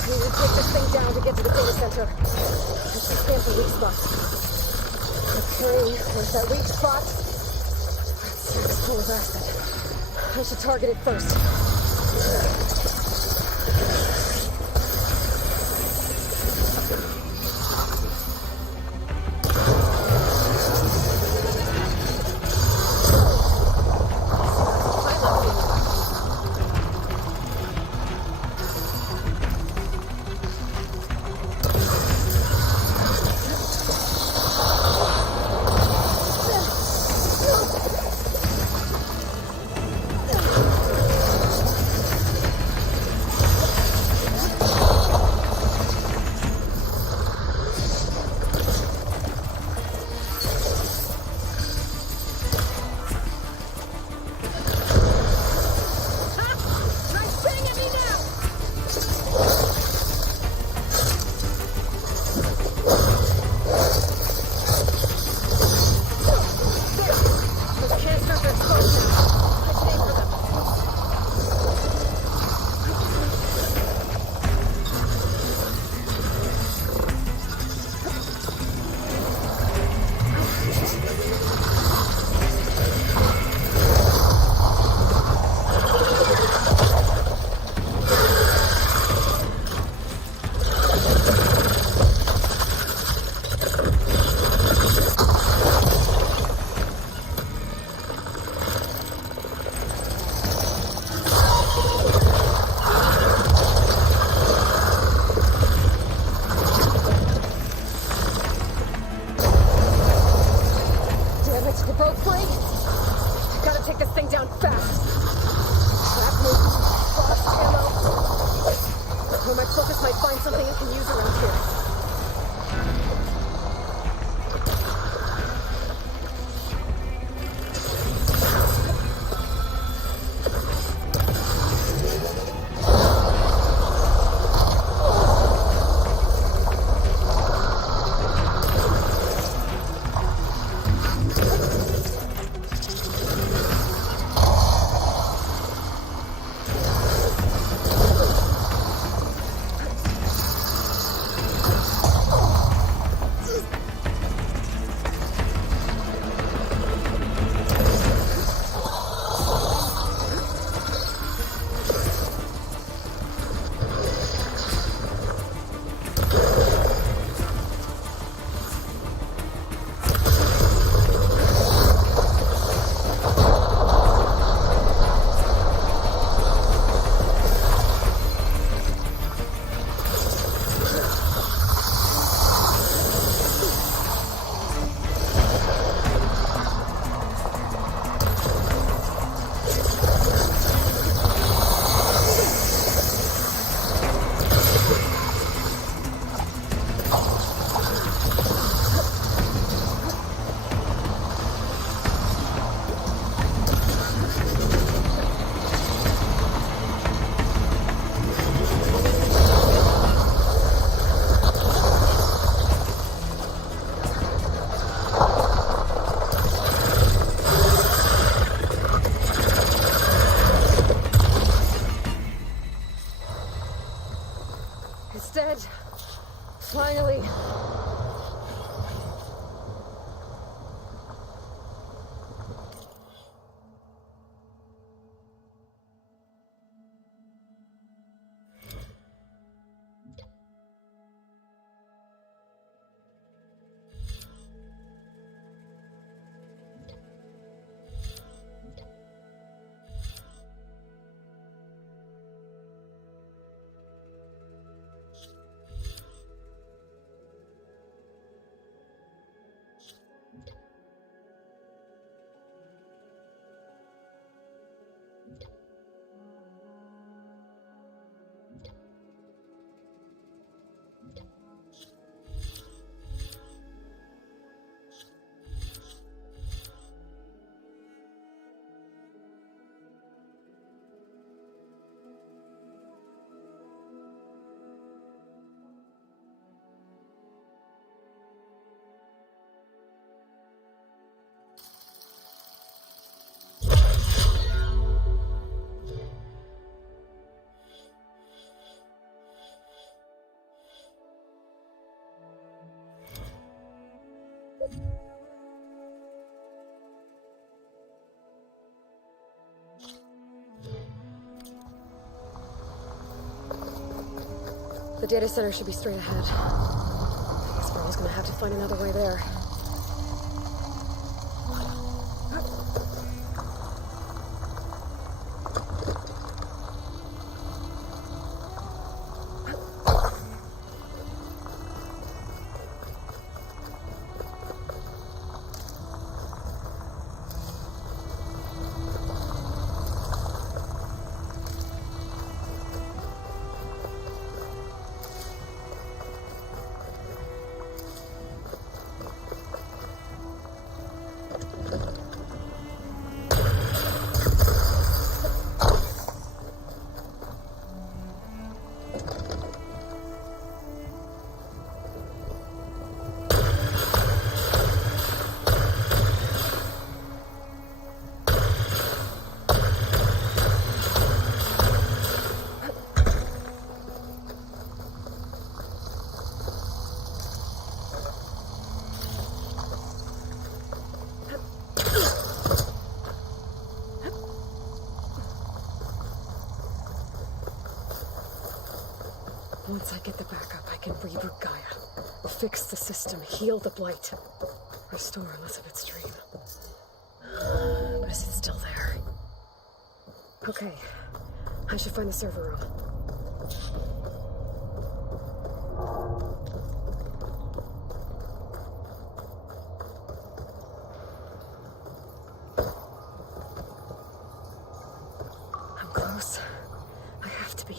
need to take this thing down to get to the data center. I should scan for weak spots. Okay, where's that weak spot? That sack's full of acid. I should target it first. The data center should be straight ahead. Guess we're always gonna have to find another way there. Once I get the backup, I can reboot Gaia, fix the system, heal the blight, restore Elizabeth's dream. But is it still there? Okay, I should find the server room. I'm close. I have to be.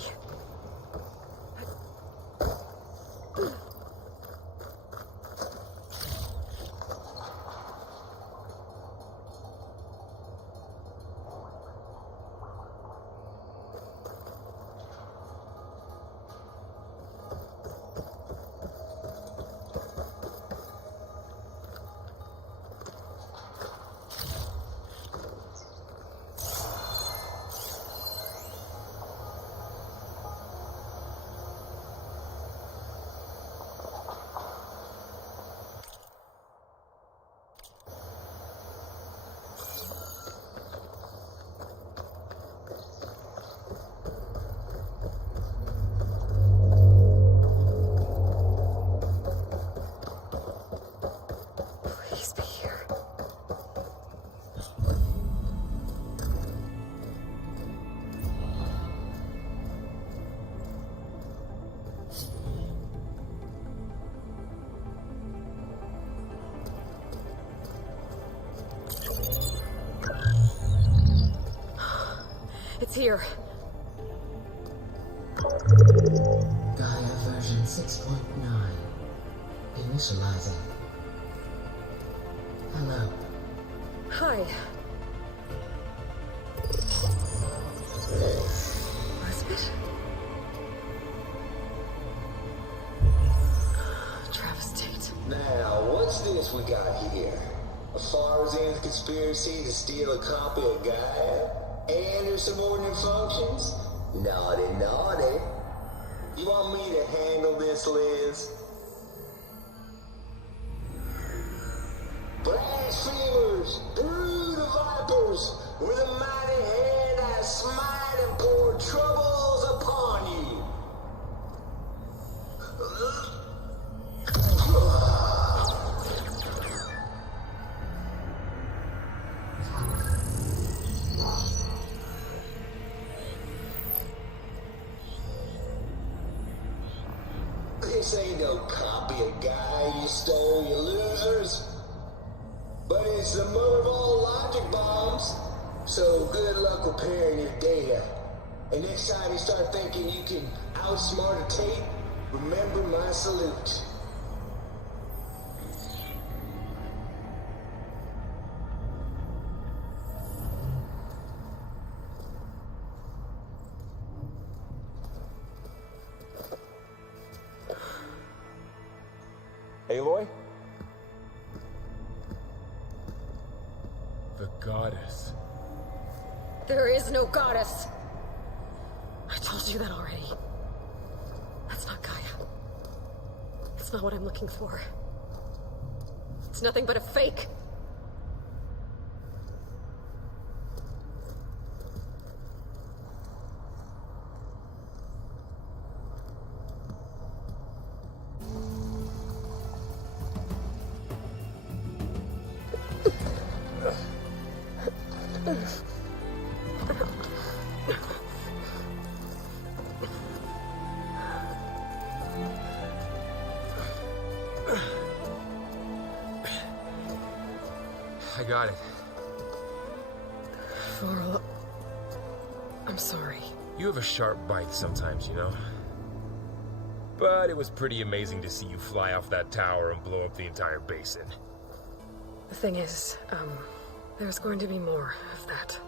It's here. Gaia version 6.9. Initializing. Hello. Hi. Elizabeth? Travestate. Now, what's this we got here? A Farzan's conspiracy to steal a copy of Gaia? And her subordinate functions? Naughty, naughty. You want me to handle this, Liz? Blasphemers! Brood of vipers! With a mighty hand I smite and pour troubles upon you! This ain't no copy of Gaia you stole, you losers. But it's the mother of all logic bombs. So good luck repairing your data. And next time you start thinking you can outsmart a tape, remember my salute. Aloy? The goddess. There is no goddess. I told you that already. That's not Gaia. It's not what I'm looking for. It's nothing but a fake. got it. Varl, I'm sorry. You have a sharp bite sometimes, you know? But it was pretty amazing to see you fly off that tower and blow up the entire basin. The thing is, there's going to be more of that.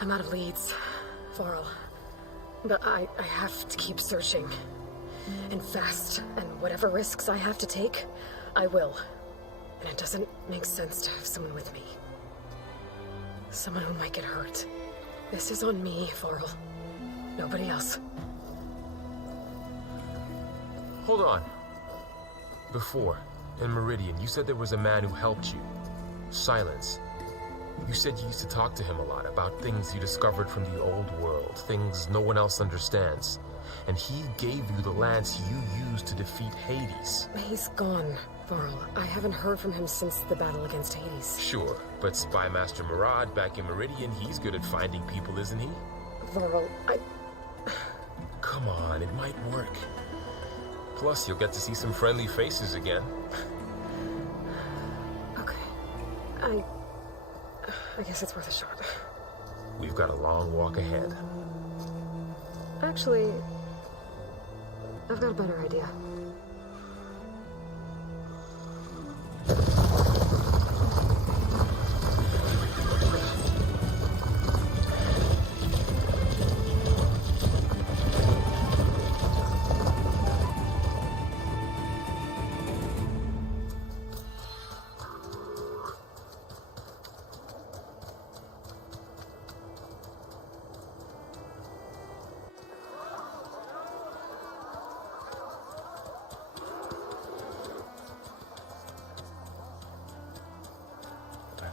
I'm out of leads, Varl. But I have to keep searching. And fast, and whatever risks I have to take, I will. And it doesn't make sense to have someone with me. Someone who might get hurt. This is on me, Varl. Nobody else. Hold on. Before, in Meridian, you said there was a man who helped you. Silence. You said you used to talk to him a lot about things you discovered from the old world, things no one else understands. And he gave you the lance you used to defeat Hades. He's gone, Varl. I haven't heard from him since the battle against Hades. Sure, but Spy Master Murad back in Meridian, he's good at finding people, isn't he? Varl, Come on, it might work. Plus, you'll get to see some friendly faces again. Okay. I guess it's worth a shot. We've got a long walk ahead. Actually, I've got a better idea.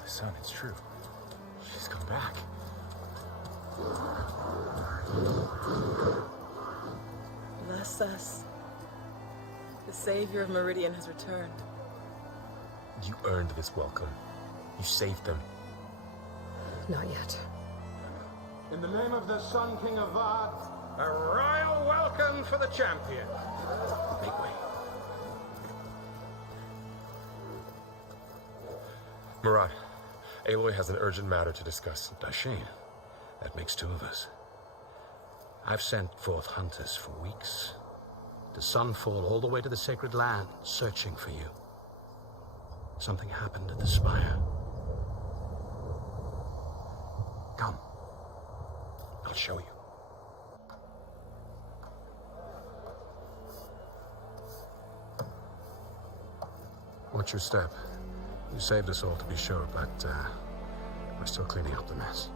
Son, it's true. She's come back. Bless us. The savior of Meridian has returned. You earned this welcome. You saved them. Not yet. In the name of the Sun King of Vard, a royal welcome for the champion. Make way. Murad, Aloy has an urgent matter to discuss. Dashane, that makes two of us. I've sent forth hunters for weeks, to sunfall all the way to the sacred land, searching for you. Something happened at the spire. Come. I'll show you. Watch your step. You saved us all, to be sure, but we're still cleaning up the mess.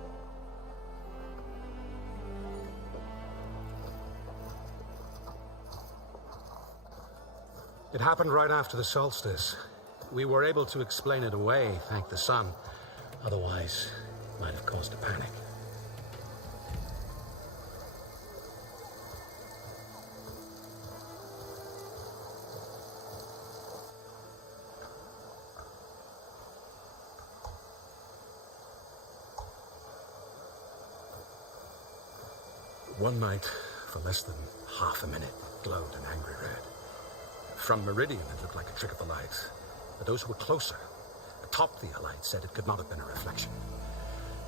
It happened right after the solstice. We were able to explain it away, thank the sun. Otherwise, it might have caused a panic. One night, for less than half a minute, glowed an angry red. From Meridian, it looked like a trick of the lights. But those who were closer, atop the light, said it could not have been a reflection.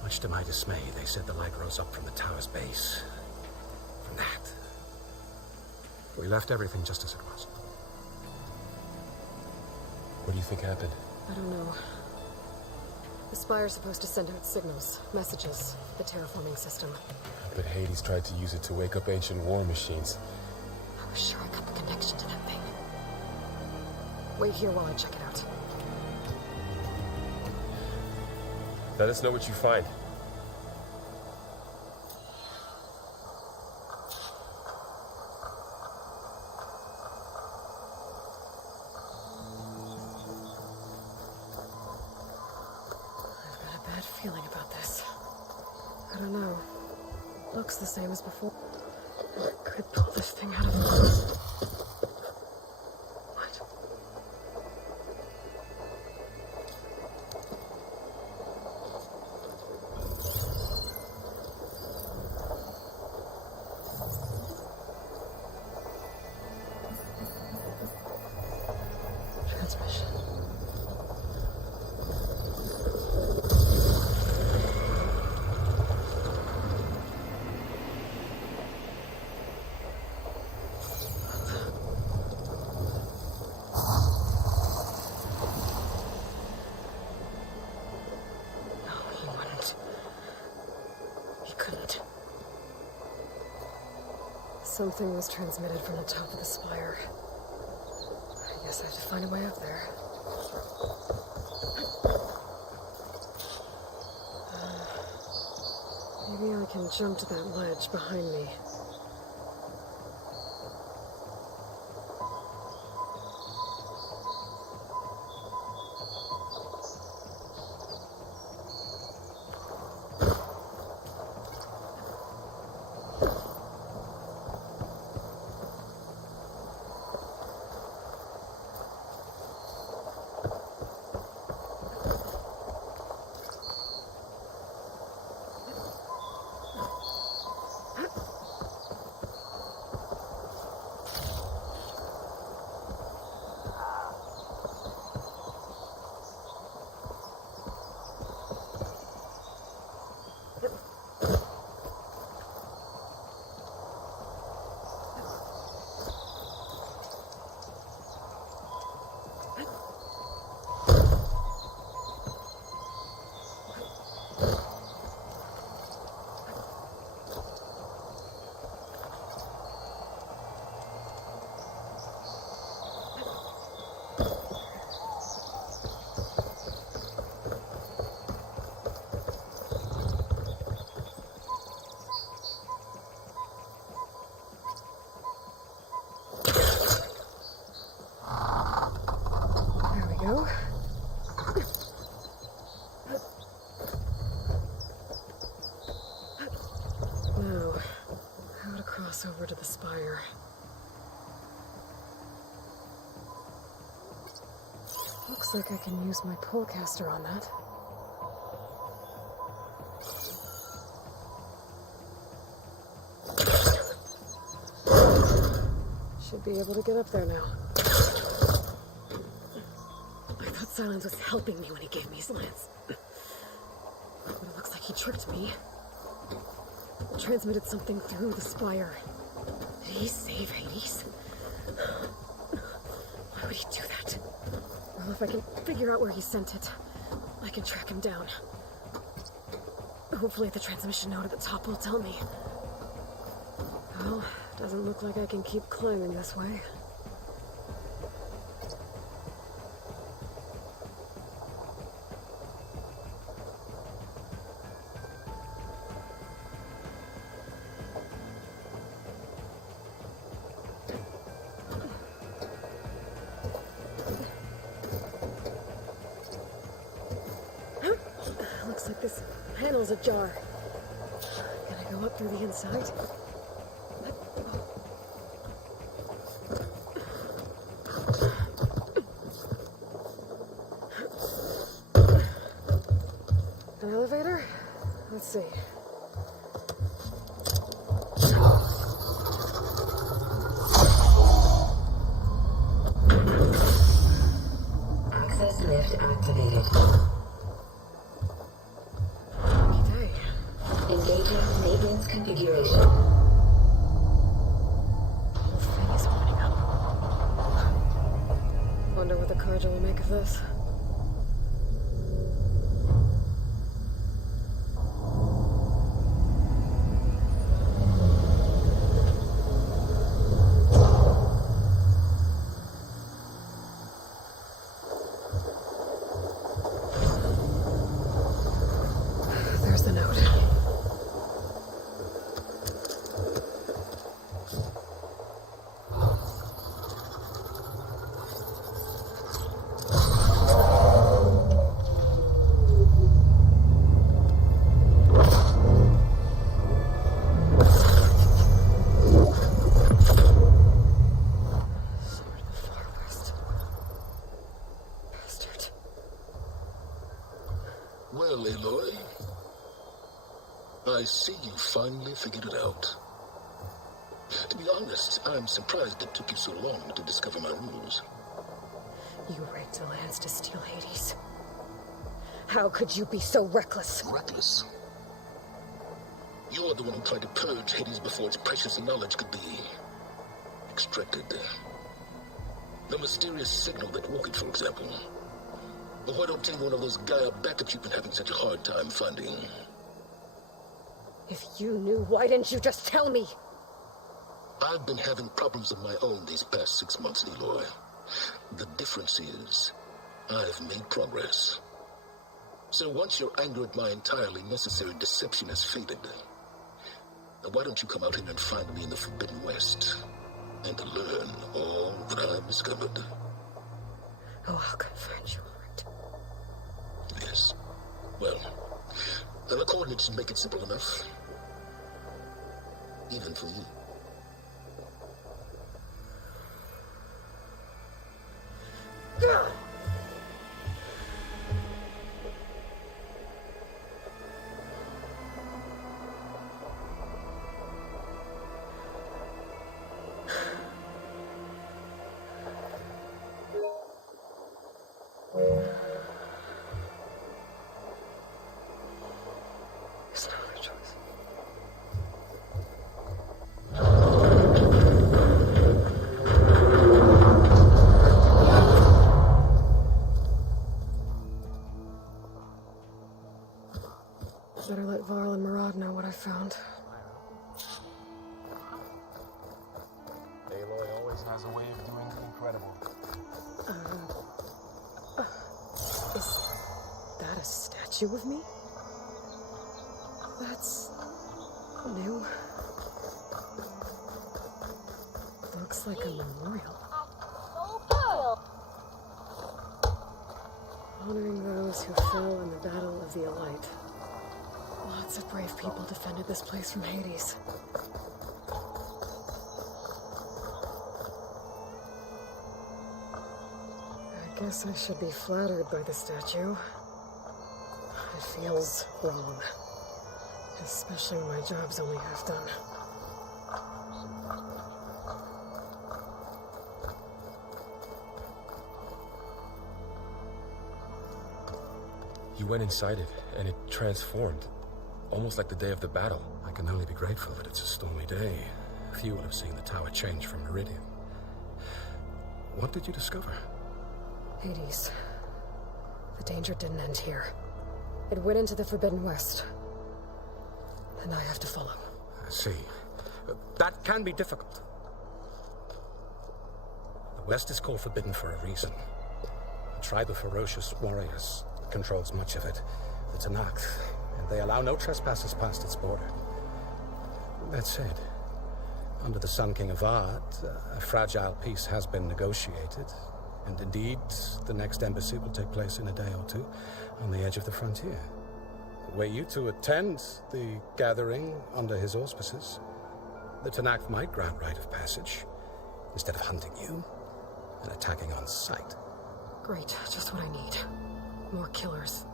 Much to my dismay, they said the light rose up from the tower's base. From that. We left everything just as it was. What do you think happened? I don't know. The Spire's supposed to send out signals, messages, the terraforming system. But Hades tried to use it to wake up ancient war machines. I was sure I got the connection to that thing. Wait here while I check it out. Let us know what you find. I've got a bad feeling about this. I don't know. Looks the same as before. I could pull this thing out of the... What? Transmission. Something was transmitted from the top of the spire. I guess I have to find a way up there. Maybe I can jump to that ledge behind me. Over to the spire. Looks like I can use my Pullcaster on that. Should be able to get up there now. I thought Silence was helping me when he gave me his lance. But it looks like he tricked me. Transmitted something through the spire. Did he save Hades? Why would he do that? Well, if I can figure out where he sent it, I can track him down. Hopefully the transmission node at the top will tell me. Well, doesn't look like I can keep climbing this way. This panel's ajar. Can I go up through the inside? An elevator? Let's see. Access lift activated. Engaging maintenance configuration. The whole thing is opening up. Wonder what the Carja will make of this. There's the note. Well, Aloy, I see you finally figured it out. To be honest, I'm surprised it took you so long to discover my ruse. You rigged the lands to steal Hades. How could you be so reckless? Reckless? You're the one who tried to purge Hades before its precious knowledge could be extracted. The mysterious signal that woke it, for example. But why don't take one of those Gaia backups you've been having such a hard time finding? If you knew, why didn't you just tell me? I've been having problems of my own these past 6 months, Aloy. The difference is, I've made progress. So once your anger at my entirely necessary deception has faded, now why don't you come out here and find me in the Forbidden West, and to learn all that I've discovered? Oh, I'll confront you, Lord. Yes. Well, the coordinates make it simple enough. Even for you. There's no other choice. Better let Varl and Murad know what I found. Aloy always has a way of doing the incredible. Is that a statue of me? That's new. Looks like a memorial. Honoring those who fell in the Battle of the Aloy. Lots of brave people defended this place from Hades. I guess I should be flattered by the statue. It feels wrong. Especially when my job's only half done. You went inside it, and it transformed. Almost like the day of the battle. I can only be grateful that it's a stormy day. Few will have seen the tower change from Meridian. What did you discover? Hades. The danger didn't end here. It went into the Forbidden West. And I have to follow. I see. That can be difficult. The West is called Forbidden for a reason. A tribe of ferocious warriors controls much of it. The Tanakh, and they allow no trespassers past its border. That said, under the Sun King Avad, a fragile peace has been negotiated, and indeed, the next embassy will take place in a day or two on the edge of the frontier. Were you to attend the gathering under his auspices, the Tanakh might grant right of passage, instead of hunting you and attacking on sight. Great, just what I need. More killers.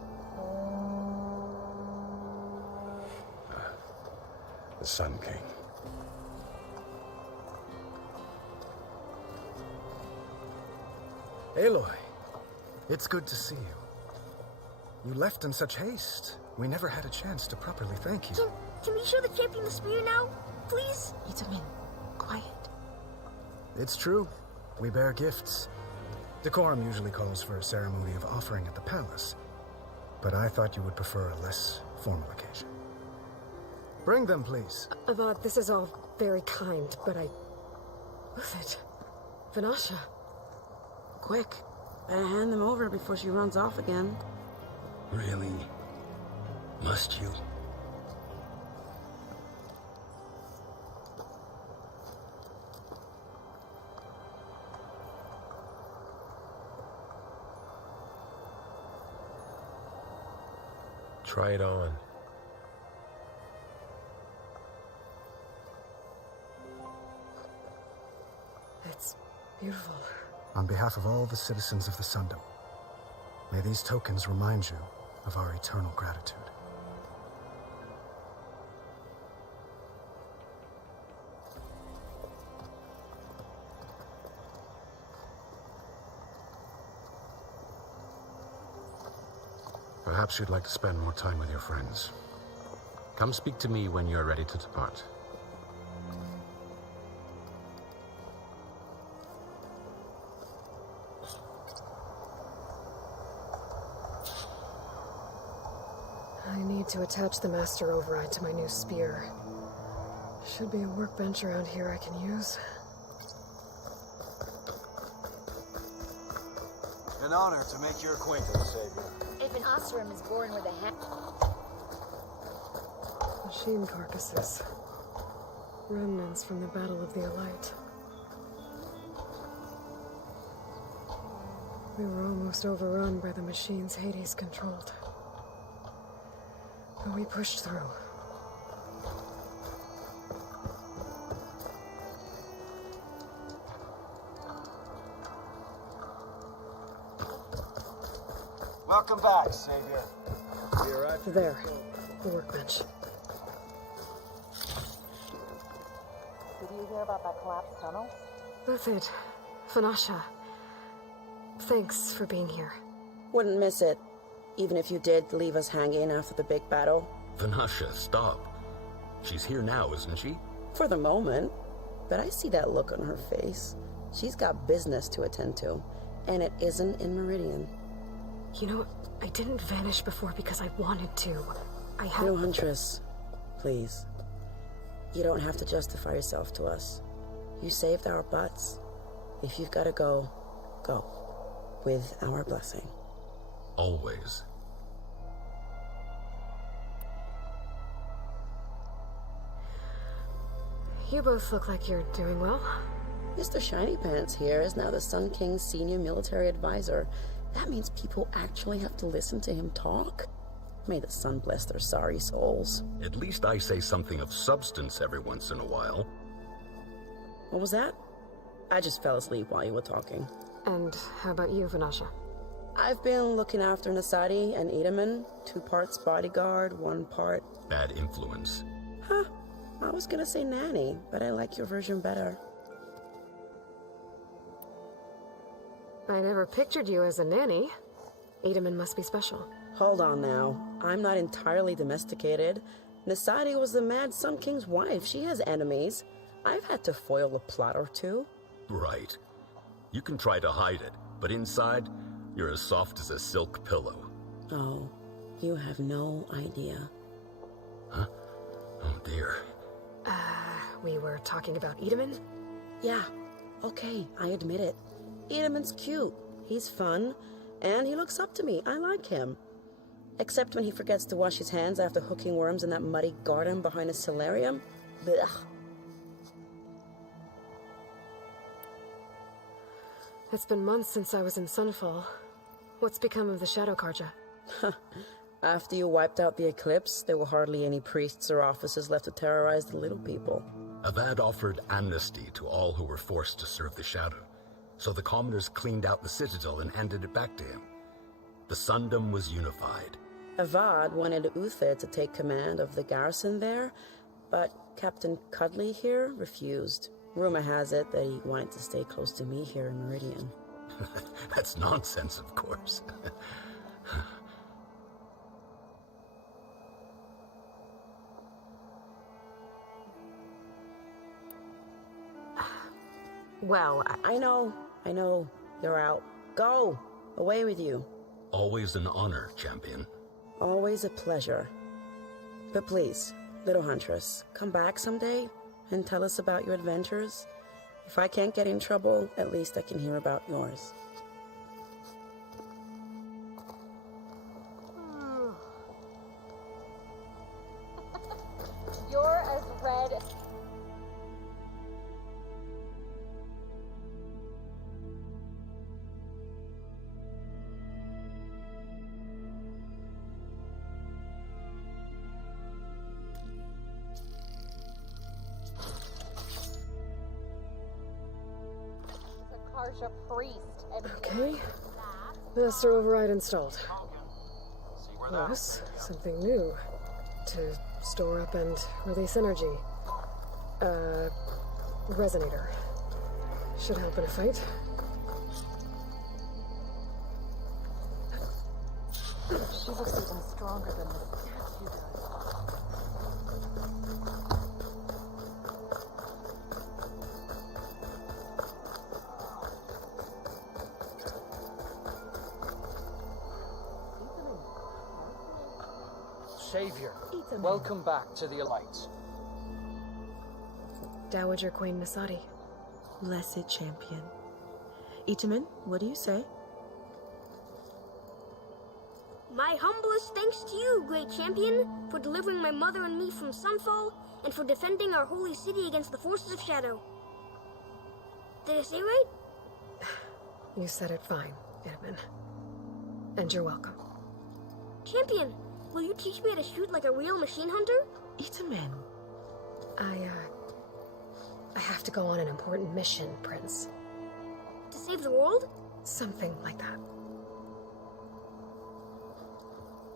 The Sun King. Aloy, it's good to see you. You left in such haste. We never had a chance to properly thank you. Can we show the champion the spear now? Please? Itamin, quiet. It's true. We bear gifts. Decorum usually calls for a ceremony of offering at the palace, but I thought you would prefer a less formal occasion. Bring them, please. Avad, this is all very kind, but I... Who's it? Vanasha. Quick. Better hand them over before she runs off again. Really? Must you? Try it on. It's beautiful. On behalf of all the citizens of the Sundom, may these tokens remind you of our eternal gratitude. Perhaps you'd like to spend more time with your friends. Come speak to me when you're ready to depart. I need to attach the master override to my new spear. Should be a workbench around here I can use. An honor to make your acquaintance, Savior. If an Osram is born with a head... Machine carcasses. Remnants from the Battle of the Elite. We were almost overrun by the machines Hades controlled. But we pushed through. Welcome back, Savior. There, the workbench. Did you hear about that collapsed tunnel? That's it. Fanasha. Thanks for being here. Wouldn't miss it, even if you did leave us hanging after the big battle. Vanasha, stop. She's here now, isn't she? For the moment. But I see that look on her face. She's got business to attend to, and it isn't in Meridian. You know, I didn't vanish before because I wanted to. I had... No, Huntress. Please. You don't have to justify yourself to us. You saved our butts. If you've got to go, go. With our blessing. Always. You both look like you're doing well. Mr. Shiny Pants here is now the Sun King's senior military advisor. That means people actually have to listen to him talk? May the sun bless their sorry souls. At least I say something of substance every once in a while. What was that? I just fell asleep while you were talking. And how about you, Vanasha? I've been looking after Nasadi and Edaman. 2 parts bodyguard, 1 part... Bad influence. Huh. I was gonna say nanny, but I like your version better. I never pictured you as a nanny. Edaman must be special. Hold on now. I'm not entirely domesticated. Nasadi was the Mad Sun King's wife. She has enemies. I've had to foil a plot or 2. Right. You can try to hide it, but inside, you're as soft as a silk pillow. Oh, you have no idea. Huh? Oh dear. We were talking about Edaman? Yeah. Okay, I admit it. Edaman's cute. He's fun. And he looks up to me. I like him. Except when he forgets to wash his hands after hooking worms in that muddy garden behind a solarium. Blech. It's been months since I was in Sunfall. What's become of the Shadow Karja? After you wiped out the eclipse, there were hardly any priests or officers left to terrorize the little people. Avad offered amnesty to all who were forced to serve the Shadow. So the commoners cleaned out the citadel and handed it back to him. The Sundom was unified. Avad wanted Uther to take command of the garrison there, but Captain Cudley here refused. Rumor has it that he wanted to stay close to me here in Meridian. That's nonsense, of course. Well, I know. You're out. Go! Away with you. Always an honor, champion. Always a pleasure. But please, little Huntress, come back someday and tell us about your adventures. If I can't get in trouble, at least I can hear about yours. You're as red... priest and... Okay. Master override installed. Plus, something new. To store up and release energy. Resonator. Should help in a fight. She looks even stronger than the statue does. Savior, welcome back to the Elite. Dowager Queen Nasadi. Blessed champion. Itamen, what do you say? My humblest thanks to you, great champion, for delivering my mother and me from Sunfall, and for defending our holy city against the forces of Shadow. Did I say right? You said it fine, Edmund. And you're welcome. Champion, will you teach me how to shoot like a real machine hunter? Itamen. I have to go on an important mission, Prince. To save the world? Something like that.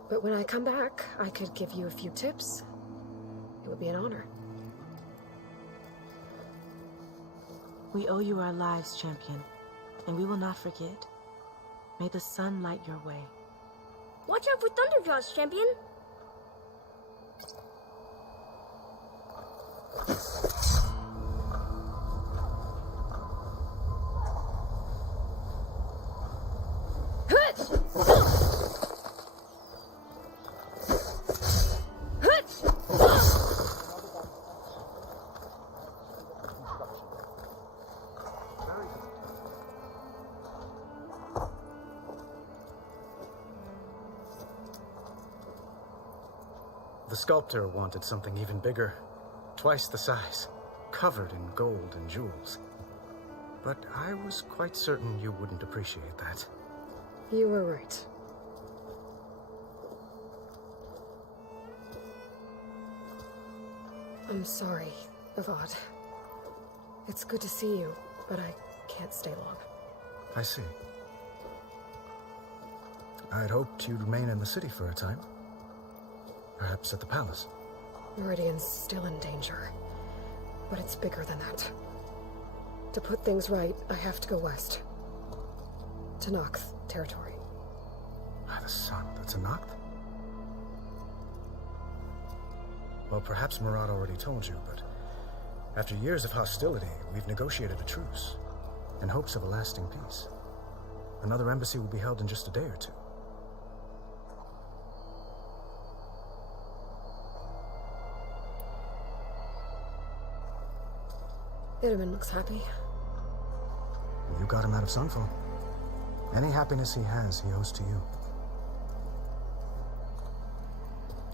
But when I come back, I could give you a few tips. It would be an honor. We owe you our lives, champion, and we will not forget. May the sun light your way. Watch out for Thunderjaws, champion. The sculptor wanted something even bigger, twice the size, covered in gold and jewels. But I was quite certain you wouldn't appreciate that. You were right. I'm sorry, Avad. It's good to see you, but I can't stay long. I see. I'd hoped you'd remain in the city for a time. Perhaps at the palace. Meridian's still in danger, but it's bigger than that. To put things right, I have to go west. To Noct territory. By the sun, that's a Noct? Well, perhaps Murad already told you, but after years of hostility, we've negotiated a truce, in hopes of a lasting peace. Another embassy will be held in just a day or two. Itamen looks happy. You got him out of Sunfall. Any happiness he has, he owes to you.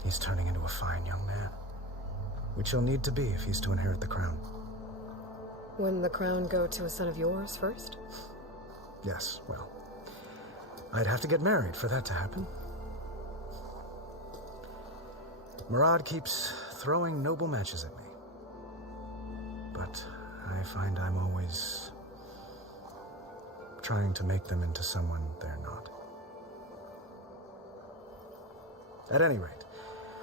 He's turning into a fine young man, which he'll need to be if he's to inherit the crown. Wouldn't the crown go to a son of yours first? Yes, well, I'd have to get married for that to happen. Murad keeps throwing noble matches at me. But I find I'm always trying to make them into someone they're not. At any rate,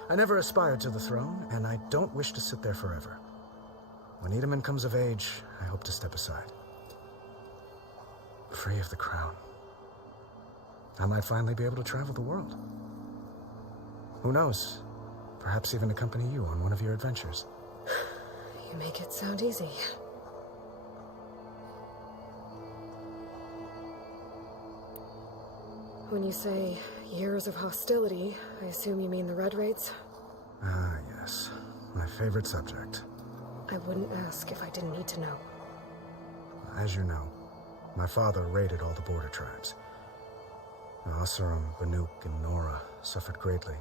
I never aspired to the throne, and I don't wish to sit there forever. When Itamen comes of age, I hope to step aside. Free of the crown. I might finally be able to travel the world. Who knows? Perhaps even accompany you on one of your adventures. You make it sound easy. When you say years of hostility, I assume you mean the Red Raids? Ah, yes. My favorite subject. I wouldn't ask if I didn't need to know. As you know, my father raided all the border tribes. Asurum, Banuk, and Nora suffered greatly,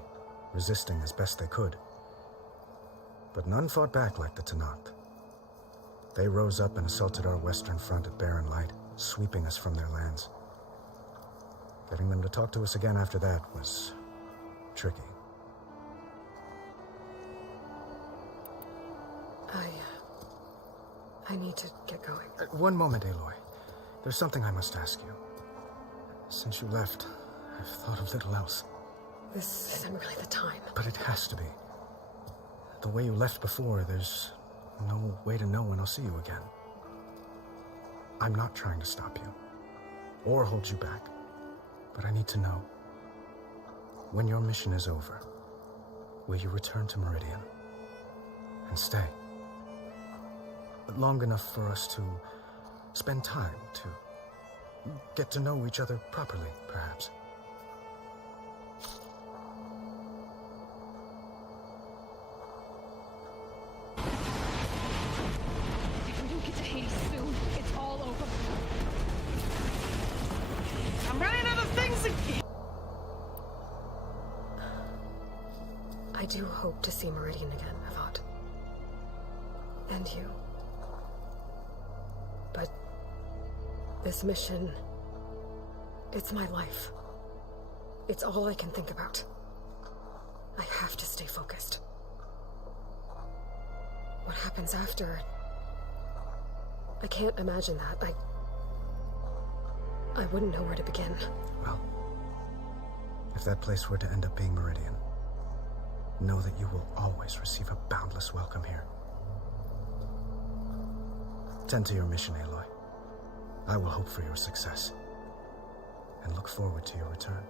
resisting as best they could. But none fought back like the Tenakth. They rose up and assaulted our western front at Barren Light, sweeping us from their lands. Getting them to talk to us again after that was tricky. I need to get going. One moment, Aloy. There's something I must ask you. Since you left, I've thought of little else. This isn't really the time. But it has to be. The way you left before, there's no way to know when I'll see you again. I'm not trying to stop you, or hold you back, but I need to know. When your mission is over, will you return to Meridian and stay? Long enough for us to spend time, to get to know each other properly, perhaps. do hope to see Meridian again, Avad. And you. But this mission, it's my life. It's all I can think about. I have to stay focused. What happens after? I can't imagine that. I wouldn't know where to begin. Well, if that place were to end up being Meridian, know that you will always receive a boundless welcome here. Tend to your mission, Aloy. I will hope for your success, and look forward to your return.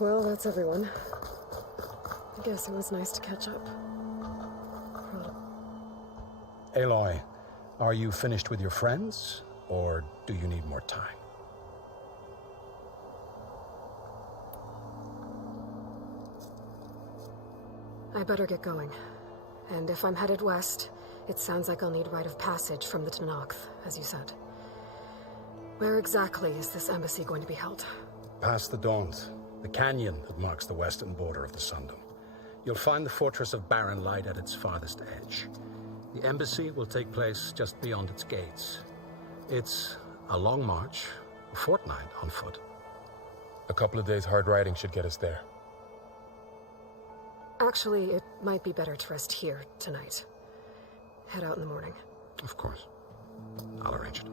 Well, that's everyone. I guess it was nice to catch up. Aloy, are you finished with your friends, or do you need more time? I better get going. And if I'm headed west, it sounds like I'll need rite of passage from the Tenakth, as you said. Where exactly is this embassy going to be held? Past the Daunt, the canyon that marks the western border of the Sundom. You'll find the fortress of Barren Light at its farthest edge. The embassy will take place just beyond its gates. It's a long march, a fortnight on foot. A couple of days hard riding should get us there. Actually, it might be better to rest here tonight. Head out in the morning. Of course. I'll arrange it.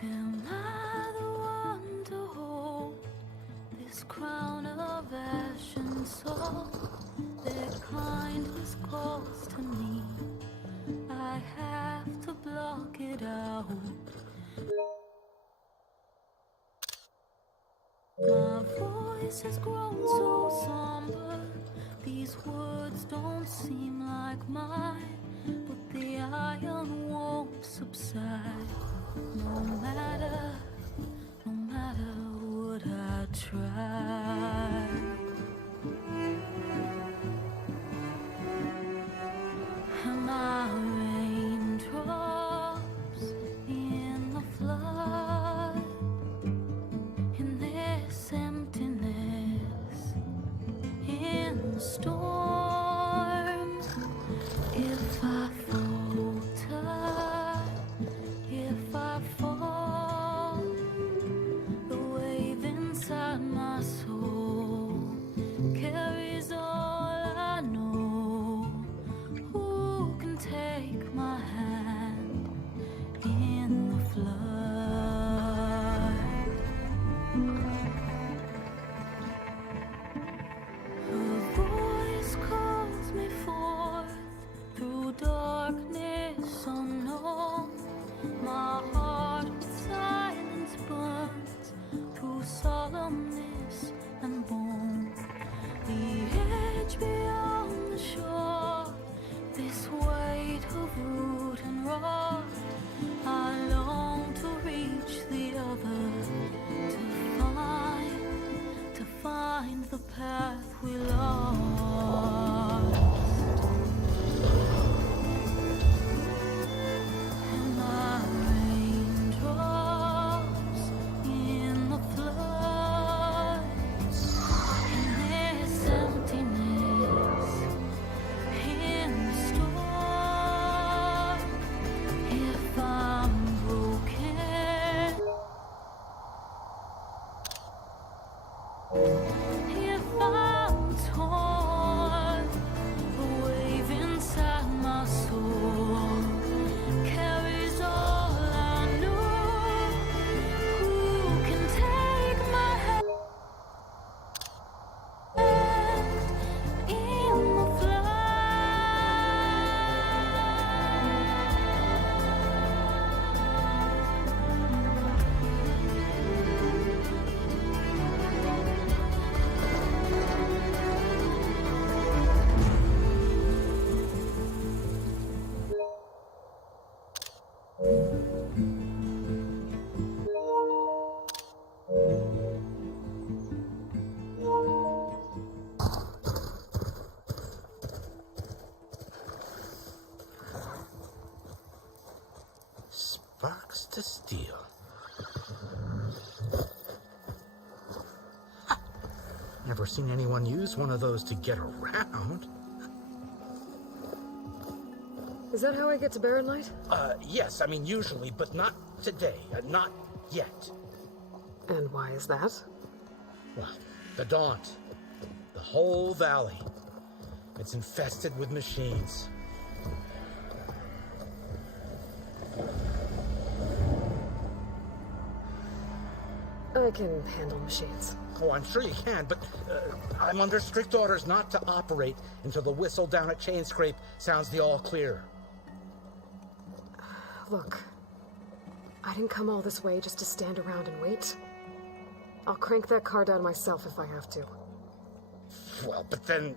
Am I the one to hold this crown of ash and salt? Their kindness calls to me. I have to block it out. My voice has grown so somber. These words don't seem like mine, but the iron won't subside. No matter what I try. Am I raindrops in the flood? In this emptiness, in the storm. If I falter, if I fall, the wave inside my soul carries all I know. Who can take my hand in the flood? Her voice calls me forth through darkness unknown. My heart with silence burns through solemnness and bone. The edge beyond the shore, this weight of root and rot. I long to reach the other, to find the path we lost. Am I raindrops in the flood? In this emptiness, in the storm. If I'm torn, the wave inside my soul carries all I know. Who can take my hand in the flight? Sparks to steel. Never seen anyone use one of those to get around. Is that how I get to Barren Light? Yes, I mean usually, but not today. Not yet. And why is that? Well, the Daunt. The whole valley. It's infested with machines. I can handle machines. Oh, I'm sure you can, but I'm under strict orders not to operate until the whistle down at Chain Scrape sounds the all clear. Look, I didn't come all this way just to stand around and wait. I'll crank that car down myself if I have to. Well, but then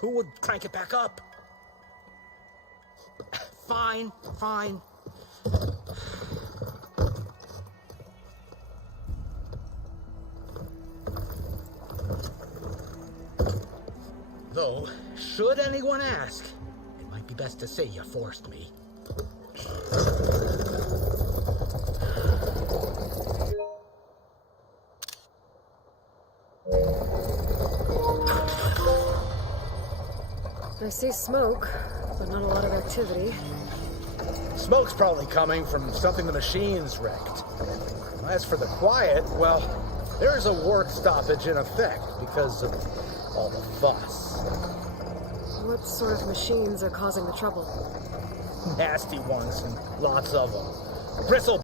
who would crank it back up? Fine, fine. Though, should anyone ask, it might be best to say you forced me. I see smoke, but not a lot of activity. Smoke's probably coming from something the machines wrecked. As for the quiet, well, there's a work stoppage in effect because of all the fuss. What sort of machines are causing the trouble? Nasty ones and lots of them. Bristle